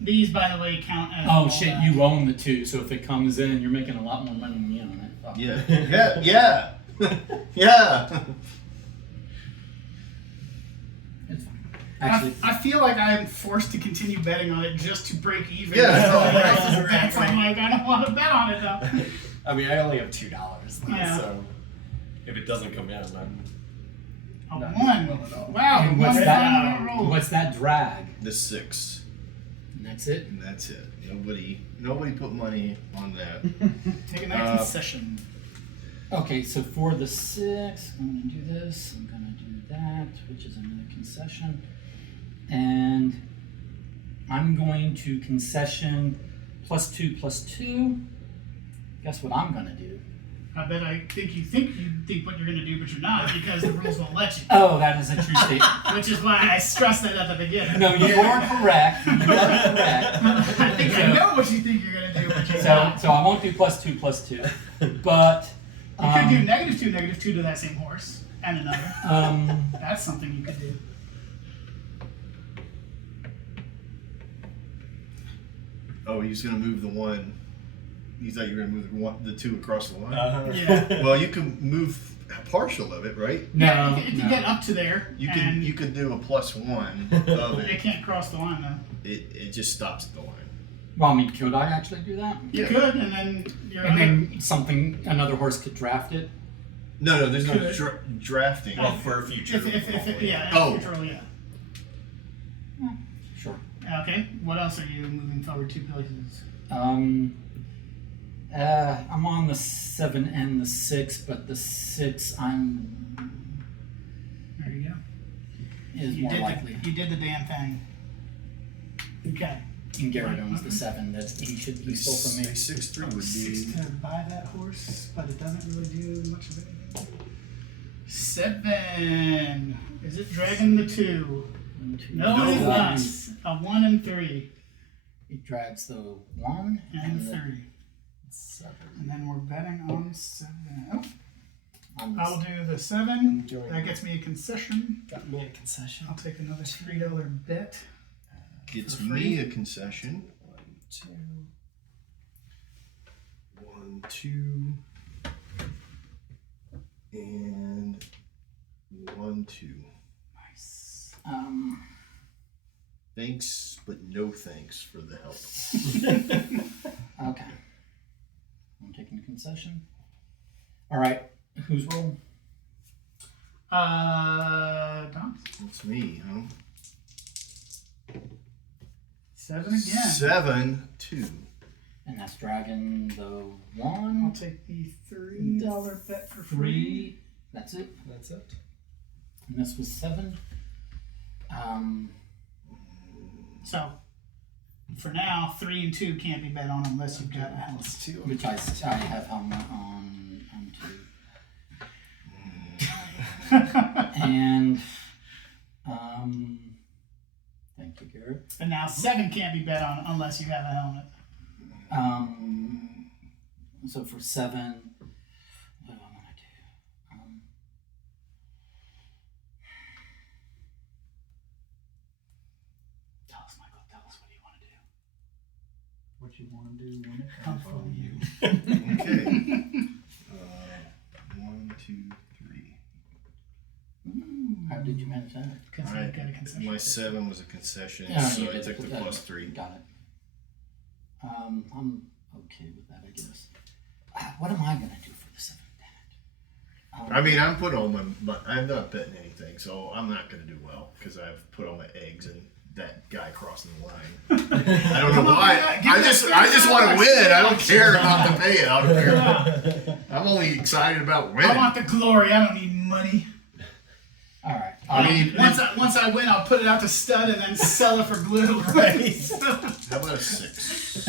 These, by the way, count as. Oh all shit, that. you own the 2, so if it comes in, you're making a lot more money than me on it. Fuck. Yeah. Yeah. It's fine. Actually, I feel like I am forced to continue betting on it just to break even. Yeah, with no, everyone right, else's bets. I'm like, I don't want to bet on it though. I mean, I only have $2, Yeah. so if it doesn't come in, I'm A Not one. well at all. Wow. and what's one that? on a roll. What's that drag? The 6. And that's it. And that's it. Nobody put money on that. Take a nice concession. Okay, so for the 6, I'm gonna do this. I'm gonna do that, which is another concession, and I'm going to concession +2/+2. Guess what I'm gonna do? I bet I think you think what you're gonna do, but you're not because the rules won't let you. Oh, that is a true statement. Which is why I stressed that at the beginning. No, you are correct. You are correct. I think I know what you think you're gonna do, but you're So, not. so I won't do +2/+2, but You could do -2 to that same horse and another. That's something you could do. Oh, he's gonna move the 1. You thought you were gonna move the 2 across the line. Yeah. Well, you can move a partial of it, right? no, Yeah, if you no. get up to there, and You could do a +1 of it it. can't cross the line though. It just stops at the line. Well, I mean, could I actually do that? You Yeah. could, and then you're And then another horse could draft it. No, there's no Could. drafting. well for a future. if yeah, Oh. future roll, yeah. Sure. Okay. What else are you moving forward 2 places? I'm on the 7 and the 6, but the 6 There you go. is more likely. You did the damn thing. Okay. And Garrett owns the 7 that he stole from me. 6-3 would 6 be. to buy that horse, but it doesn't really do much of anything. 7. Is it dragging the 2? No, No. it is not. A 1 and 3. It drags the 1 And the 3. 7. And then we're betting on 7. Oh, On I'll the do the 7. Enjoying That gets me a concession. Got me a concession. I'll take another $3 bet. Gets For me free. a concession. 2. 1, 2. And 1, 2. Nice. Thanks, but no thanks for the help. Okay. I'm taking a concession. All right. Whose roll? Tom? It's me, huh? 7 again. 7, 2. And that's dragging the I'll 1, take the $3 bet for free. 3. That's it. That's it. And this was 7. So, for now, 3 and 2 can't be bet on unless you've got a house. 2. Which I have helmet on 2. And thank you, Garrett. And now 7 can't be bet on unless you have a helmet. So for 7, what do I want to do? Tell us, Michael. Tell us what you want to do. What you want to do when it Come comes from you. Okay. 1, 2, 3. How did you manage that? Because I- you got a concession. My 7 was a concession, Yeah, so you I did. took the +3. Got it. I'm okay with that, I guess. What am I gonna do for the 7? Damn it. I mean, I'm putting all my I'm not betting anything, so I'm not going to do well because I've put all my eggs in that guy crossing the line. I don't know Come on, why. give I that just want to $35. win. I don't care about the payout. Apparently. I'm only excited about I winning. want the glory. I don't need money. All right. I mean, Once I win, I'll put it out to stud and then sell it for glue. how about a 6?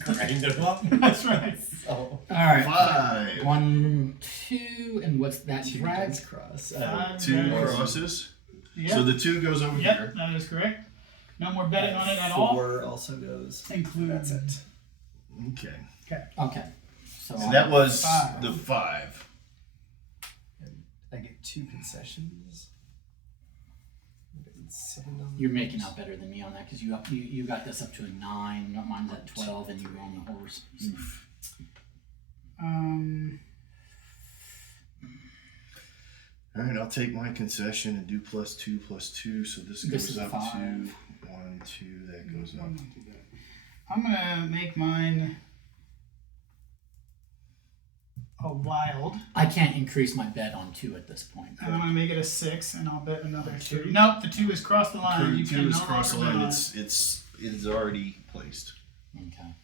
Grind it up. That's right. So, All right. 5. 1, 2, and what's that 2 drag? dice cross. 2 crosses. Yep. So the 2 goes over Yep, here. that is correct. No more betting on it at all. 4 also goes. Include. That's it. Okay. Okay. So And that was 5. the 5. And I get 2 concessions. $7. you're making out better than me on that because you got this up to a 9. Mine's at 12, and you were on the horse. All right, I'll take my concession and do +2 +2. So this goes is up 5. to 1, 2. That goes up. I'm gonna make mine a wild. I can't increase my bet on 2 at this point. And I'm gonna make it a 6, and I'll bet another 3. 2? Nope, the 2 is crossed the line. You 2 can is no cross the longer line. bet on It's already placed. Okay.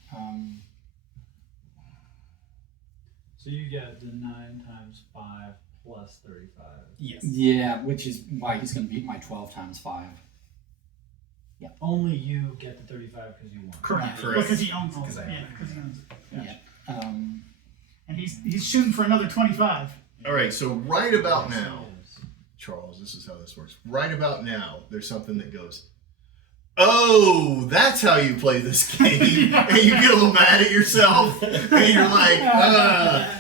So you get the 9 times 5 plus 35. Yes. Yeah, which is why he's going to beat my 12 times 5. Only you get the 35 because you won. Correct. Correct. Because he owns it. Because I- Yeah, because he owns it. Yeah. And he's shooting for another 25. All right, so right about now, Charles, this is how this works. Right about now, there's something that goes, oh, that's how you play this game. And you get a little mad at yourself. And you're like,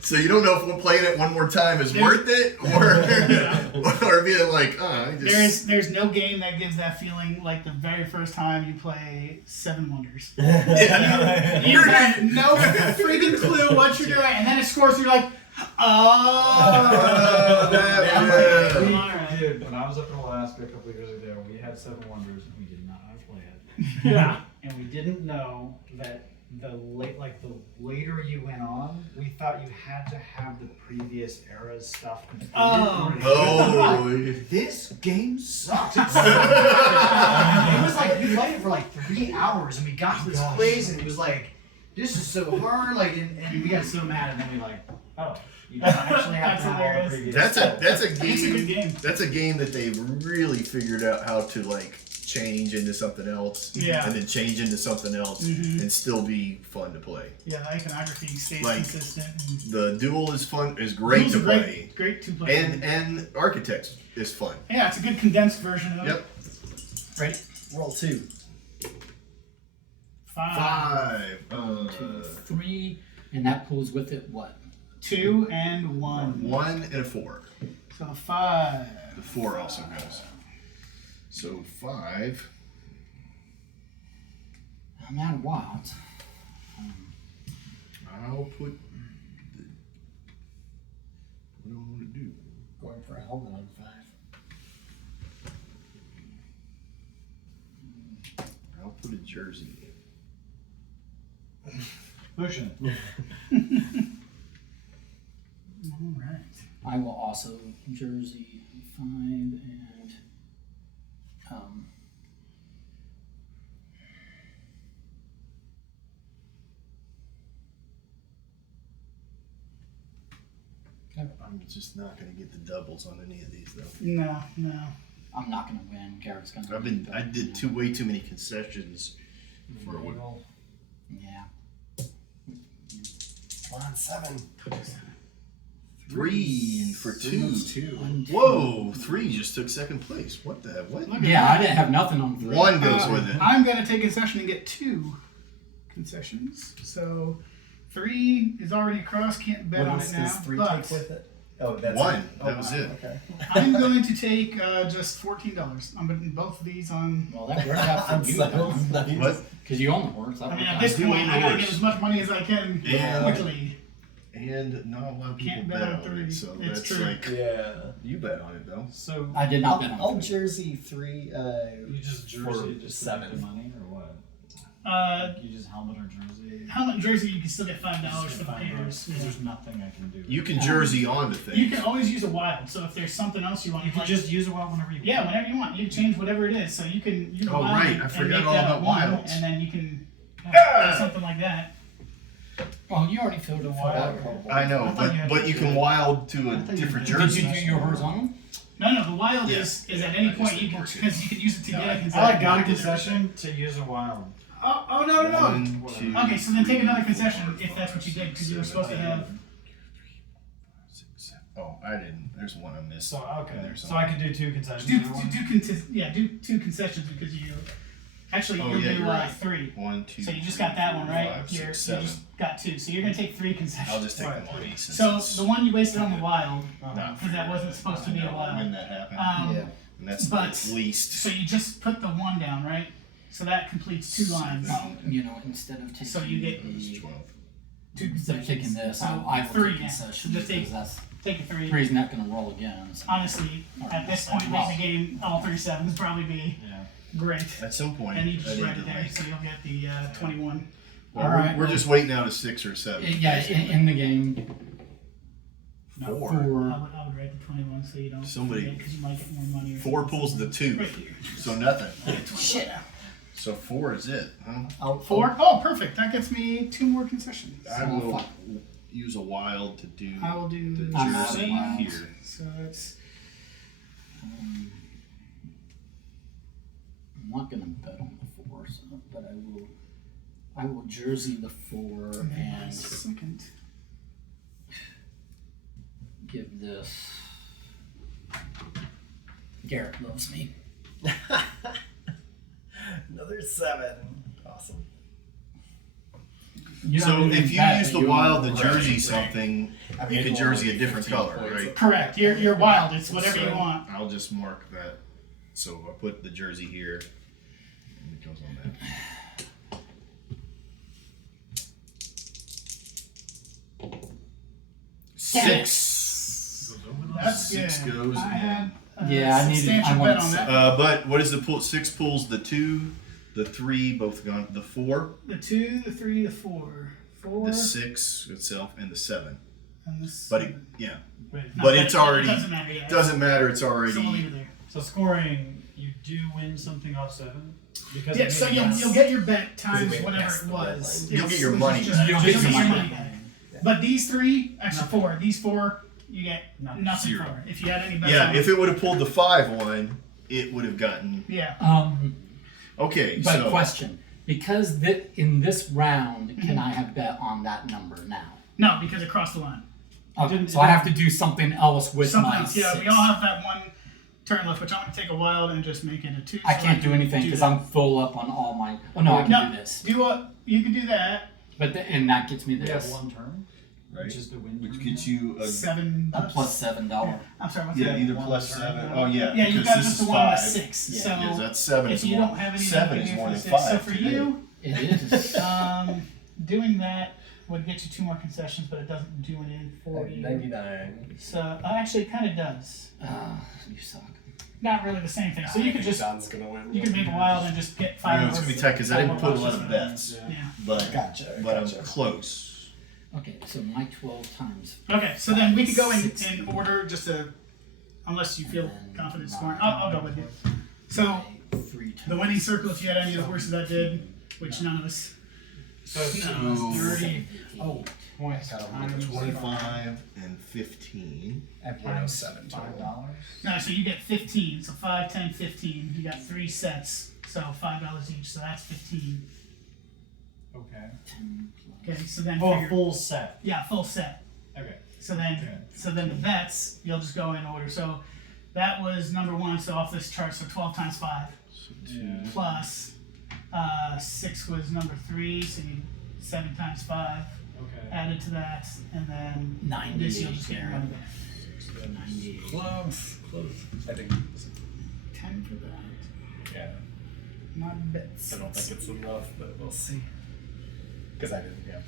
So you don't know if playing it one more time is worth it, or being like, I just. There's no game that gives that feeling like the very first time you play Seven Wonders. Yeah. You have no freaking clue what you're doing, and then it scores, and you're like, Dude, when I was up in Alaska a couple of years ago, we had 7 Wonders and we did not know how to play it. Yeah. And we didn't know that the later you went on, we thought you had to have the previous era's stuff completed. Oh. This game sucks. It was like we played it for like 3 hours, and we got to this place, and it was like, this is so hard. Like, and we got so mad, and then we like, oh, you don't actually have to have all the previous. That's a It's a good game. That's a game that they've really figured out how to like change into something else, Yeah. and then change into something else, Mhm. and still be fun to play. Yeah, the iconography stays Like, consistent. And The Duel is fun, is great to Duel's a play, Great to play. and Architects is fun. Yeah, it's a good condensed version of it. Yep. Ready? Roll 2. 5, 5, 2, 3, and that pulls with it what? 2, and 1. 1 and a 4. So 5. The 4 also goes. So 5. I'm out of wilds. I'll put. What do I want to do? Going for a helmet on 5. I'll put a jersey in. Pushing. All right. I will also jersey 5 and I'm just not going to get the doubles on any of these though. No. I'm not gonna win. Garrett's gonna win. I did way too many concessions for what. Yeah. We're on 7. 3 and for 2. 2. 1, 2. Whoa, 3 just took second place. What the what? Look at Yeah, that. I didn't have nothing on 3. 1 goes with it. I'm going to take a concession and get 2 concessions. So 3 is already across, can't bet on it now. Does 3 but take with it? Oh, that's 1. it. That was it. Okay. I'm going to take just $14. I'm putting both of these on. Well, that worked out for you, What? because you own the horse. That I mean, worked at out. this do point, own I gotta yours. get as much money as I can Yeah. quickly. And not a lot of people Can't bet bet on on 3. it, so It's that's true. like Yeah. you bet on it though. So I did not bet on I'll 3. jersey 3. you just For jersey just 7. the money or what? You just helmet or jersey? Helmet and jersey, you can still get $5 for the $5. pairs. Yeah. There's nothing I can do. You can jersey onto things. You can always use a wild. So if there's something else you want, You can like- just use it whenever you want. yeah, whenever you want. You can change whatever it is. So you can use a Oh, wild right. I and forgot make all that about a 1, wilds. and then you can something like that. Oh, you already filled it out. I know, I thought you had but to you do can it. wild to a I thought you different had to Did jersey. you do your horizontal? No, the wild Yeah. is at I any just point did you can, yours. because you can use it to get a concession. I like got a concession to use a wild. Oh no. 1, 2, Okay, so then take another concession if that's what you did, because you were supposed to have. 6, 7. Oh, I didn't. There's one I missed. So okay, There's so I could do 2 concessions. Do in one? do 2 concessions because you. Actually, Oh, you'll yeah, do you're right. 3. 1, 2. So you just got that one right. 5, Here, 6, you 7. just got 2. So you're gonna take 3 concessions. I'll just take Right. the money. Since So it's the one you wasted on the wild, not because that fair. wasn't supposed to be a I know wild. when that happened. Yeah. And that's but- the least. So you just put the 1 down, right? So that completes 2 lines. You know, instead of taking So you get- It was the 12. 2 Instead of taking concessions. this, So I will 3 take now. concession Just because that's take a 3. 3's not going to roll again. So. Honestly, at this point late in the game, all 3 sevens would probably be Yeah. great. At some point, And you I just need write to, it there, like, so you'll get the 21. well, Alright, we're just waiting out a 6 or 7. Yeah, in the game. No, 4. I would write the 21 so you don't Somebody- because you might get more money. Or 4 something. pulls the 2, Right here. so nothing. Shit. So 4 is it, huh? 4? Oh, perfect. That gets me 2 more concessions. I will use a wild to do I will do the I'm out of jersey wilds. here. So that's I'm not going to bet on the 4, so, but I will jersey the 4 and second. give this. Garrett loves me. Another 7. Awesome. You So don't even if you bet use that the wild to own- jersey Right. something, I you mean, can it's jersey only a different 15 color, points. right? Correct. You're wild. It's whatever you want. I'll just mark that. So I put the jersey here, and it goes on that. Six. That's 6 good. goes. I had Yeah, I needed- substantial I bet wanted on that. But what is the pull? 6 pulls the 2, the 3, both gone. The 4, The 2, the 3, the 4. 4 the 6 itself, and the 7. and the But 7. yeah, Wait, No, but it's already- It doesn't matter. Yeah. doesn't matter. It's So we'll leave already. it there. so scoring, you do win something off 7? Because Yeah, it so means you'll, that's- you'll get your bet times made it whatever past it the red was. line. You'll It's- get your which is money just- back. You'll just get your your money money back. back. But these 3, extra Nothing. 4. These 4, you get Nothing. nothing 0. for. If you had any bets Yeah, on if it would have pulled the 5 one, it would have gotten. Yeah. Okay, But so question, because in this round, can I have bet on that number now? No, because it crossed the line. Okay, so I have to do something else with Something my else. Yeah, 6. we all have that one turn left, which I'm going to take a wild and just make it a 2. I so can't do can anything because that. I'm full up on all my. Oh no, I can No, do this. do what you can do that. But and that gets me You have this. 1 turn, Right. which is the win. which turn gets now? you a. $7. A plus $7. I'm sorry. What's Yeah, that? either One plus turn 7. now? Oh yeah. Yeah, you because got this just is the one with 5. 6. Yeah, So Yeah, that's 7 if is you more. don't have any 7 is more than 5. So for today. you, It is. doing that would get you 2 more concessions, but it doesn't do anything for you. 99. So actually, it kind of does. You suck. Not really the same thing. So you could just Don's gonna win. you could make a wild and just get I 5. know it's gonna be tight because I didn't put a lot of bets, Yeah. but Gotcha. but I'm gotcha. close. Okay, so my 12 times. Okay, so then we could go in 16. order just to, unless you feel And confident then scoring. I'll go with you. So 3 times. the winning circle, if you had any of the horses that did, which none of us. So None of us 30 points Got a times 25 and 15. I have 107 total. $5. No, so you get 15. So 5, 10, 15. You got 3 sets, so $5 each. So that's 15. Okay. 10 Okay, so then Oh, for your, full set. yeah, full set. Okay. So then, Okay. so then the bets, you'll just go in order. So that was number 1. So off this chart, so 12 times 5 Yeah. plus 6 was number 3. So you 7 times 5 Okay. added to that, and then 98 this you'll just get your money back. 98. Close. I think. 10 for that. Yeah. Not bets. I don't think it's enough, but we'll see. Because I didn't. Yeah.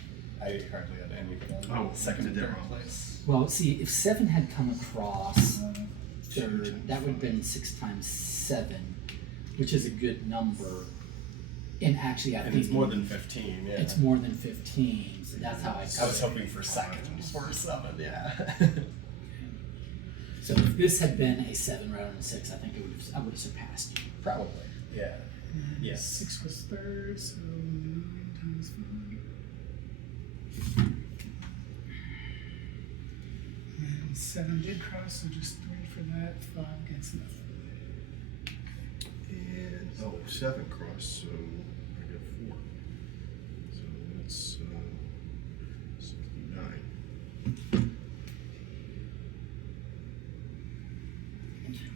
I hardly had anything on Oh, second and did that third wrong. place. Well, see, if 7 had come across third, that would have been 6 times 7, which is a good number. And actually, I And think it's more than 15. Yeah. it's more than 15. So that's how I. I was hoping for second for 7. Yeah. So if this had been a 7 rather than a 6, I think I would have surpassed you. Probably. Yeah. And Yes. 6 was third, so 9 times 5. And 7 did cross, so just 3 for that. 5 gets nothing. And 7 cross, so I got 4. So that's 69.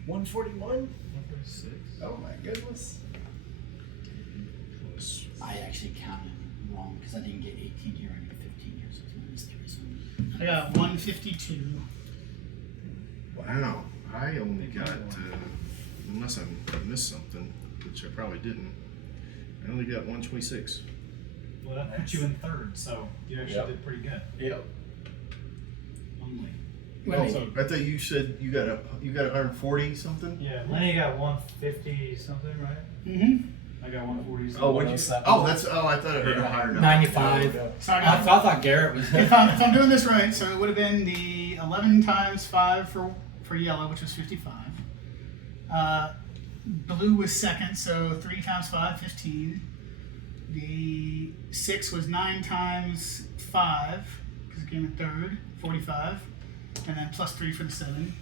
141. 146. Oh my goodness. Plus I actually counted wrong because I didn't get 18 here. I got 15 here, so it's minus 3. So I got 152. wow, I only got unless I missed something, which I probably didn't. I only got 126. Well, that put you in third, so you actually Yep. did pretty good. Yep. Only. Oh, I thought you said you got 140 something. Yeah, Lenny got 150 something, right? Mm-hmm. I got 140 something. Oh, what'd you say? Oh, I thought I heard a higher number. 95. So I I got, thought Garrett was. if I'm doing this right, so it would have been the 11 times 5 for yellow, which was 55. Blue was second, so 3 times 5, 15. The 6 was 9 times 5, because it came in third, 45. And then plus 3 for the 7.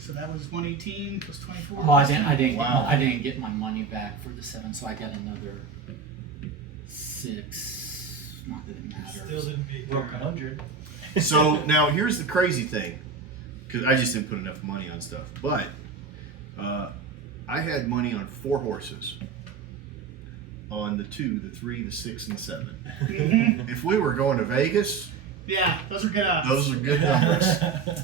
So that was 118 plus 24. Oh, I didn't Wow. get my money back for the 7, so I got another 6. Not that it matters. Still didn't beat Broke Garrett. 100. So now here's the crazy thing, because I just didn't put enough money on stuff. But I had money on 4 horses, on the 2, the 3, the 6, and the 7. Mhm. If we were going to Vegas, Yeah, those are good odds. those are good numbers. If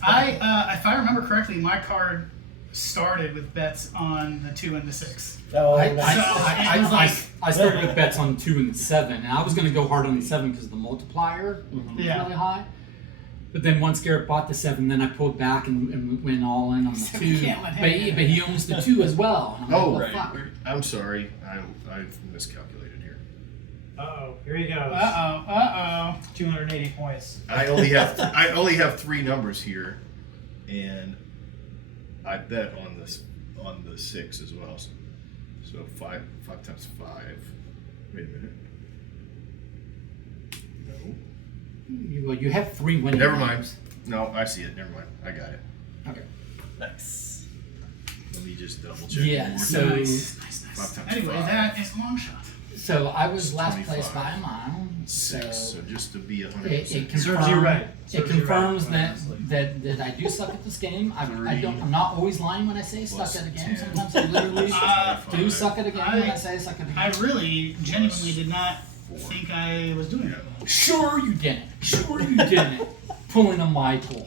I remember correctly, my card started with bets on the 2 and the 6. Oh, I that's started with bets on 2 and the 7, and I was going to go hard on the 7 because the multiplier was Yeah. really high. But then once Garrett bought the 7, then I pulled back and went all in on the So 2. you can't let him But in. he owns the 2 as well. And I'm Oh, like, well, fuck. I'm sorry. I've miscalculated here. Uh-oh, here he goes. Uh-oh. 280 points. I only have 3 numbers here, and I bet on the 6 as well. So 5 times 5. Wait a minute. No. Well, you have 3 winning. Never mind. games. No, I see it. Never mind. I got it. Okay. nice. Let me just double check. Yeah, one more so- time. Nice. 5 times Anyway, 5. that is a long shot. So I was last 25. place by a mile. 6. So So just to be 100%. it Serves you right. It Serves you confirms right, that, that I do suck at this game. I 3 don't. I'm not always lying when I say suck plus at a game. 10. Sometimes I literally do suck at a game when I say suck at a game. I really, genuinely did not think I was doing it. Sure you didn't. Sure you didn't. Pulling a Michael.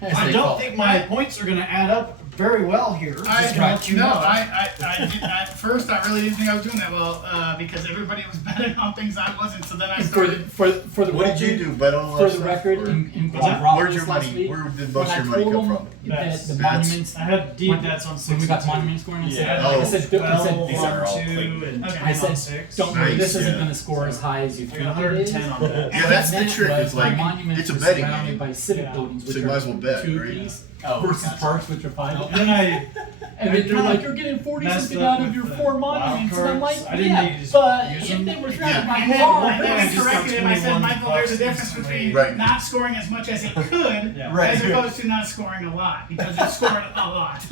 as I they don't call think it. my points are going to add up very well here. Just gonna let you know. I did, at first I really didn't think I was doing that well because everybody was betting on things I wasn't. So then I For started. the What record, did you do? Bet on a lot For of the stuff, record, or- in Where's Colorado your last money? week, Where did when most I of your money told come them from? that the Bets. monuments, I had deep bets on when 6 we got and 2. monument scoring, I said, Yeah. Oh. I said, These are all 12, 2, clean. and Okay. 10 I on said, 6. don't worry, this Nice, isn't yeah. going to score as high as you I think got it is. 110 on that. Yeah, that's the What trick, meant is was like, my monuments it's a were betting surrounded game. by civic Yeah. buildings, So which you might as well are bet, 2 right? apiece, Oh, versus gotcha. parks, which are 5 And apiece. then I And then they're like, you're getting 40 messed something up out of with your the 4 wild monuments. And I'm like, cards. I didn't yeah, need to just but use if them. they were Yeah. surrounded by And then, cars, and then I I just got corrected him. I said, 21 Michael, there's a bucks difference instantly. between Right. not scoring as much as it could Yeah. Right. as opposed to not scoring a lot because it scored a lot.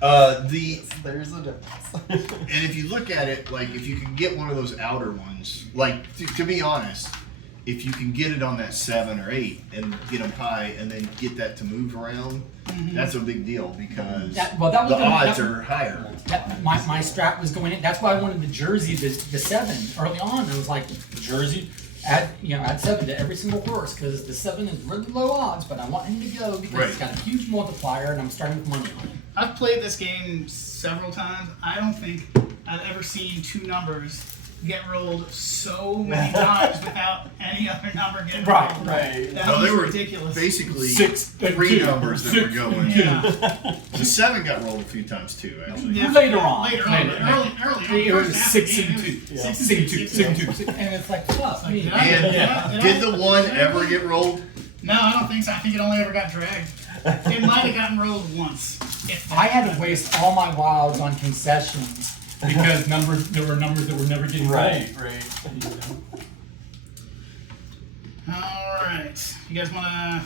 There's a difference. And if you look at it, like if you can get one of those outer ones, like to be honest, if you can get it on that 7 or 8 and get them high and then get that to move around, that's a big deal because That was the gonna- odds that- are higher. my strat was going in. That's why I wanted the jersey, the 7 early on. I was like, jersey, add 7 to every single horse because the 7 is really low odds, but I want him to go because it's Right. got a huge multiplier and I'm starting with money on him. I've played this game several times. I don't think I've ever seen 2 numbers get rolled so many times without any other number getting Right, rolled. right. That No, was they were ridiculous. basically 6 and 3 2. numbers that 6 were going. Yeah. The 7 got rolled a few times too, actually. Yeah, Later on. Later on. Later. Early. It was First half of the 6 game, and it 2. was 6 6 and 2. 6 and 2. And it's like, fuck me. Yeah. And did the 1 ever get rolled? No, I don't think so. I think it only ever got dragged. It might have gotten rolled once. If that. I had to waste all my wilds on concessions because there were numbers that were never getting Right, rolled. right. All right. You guys want to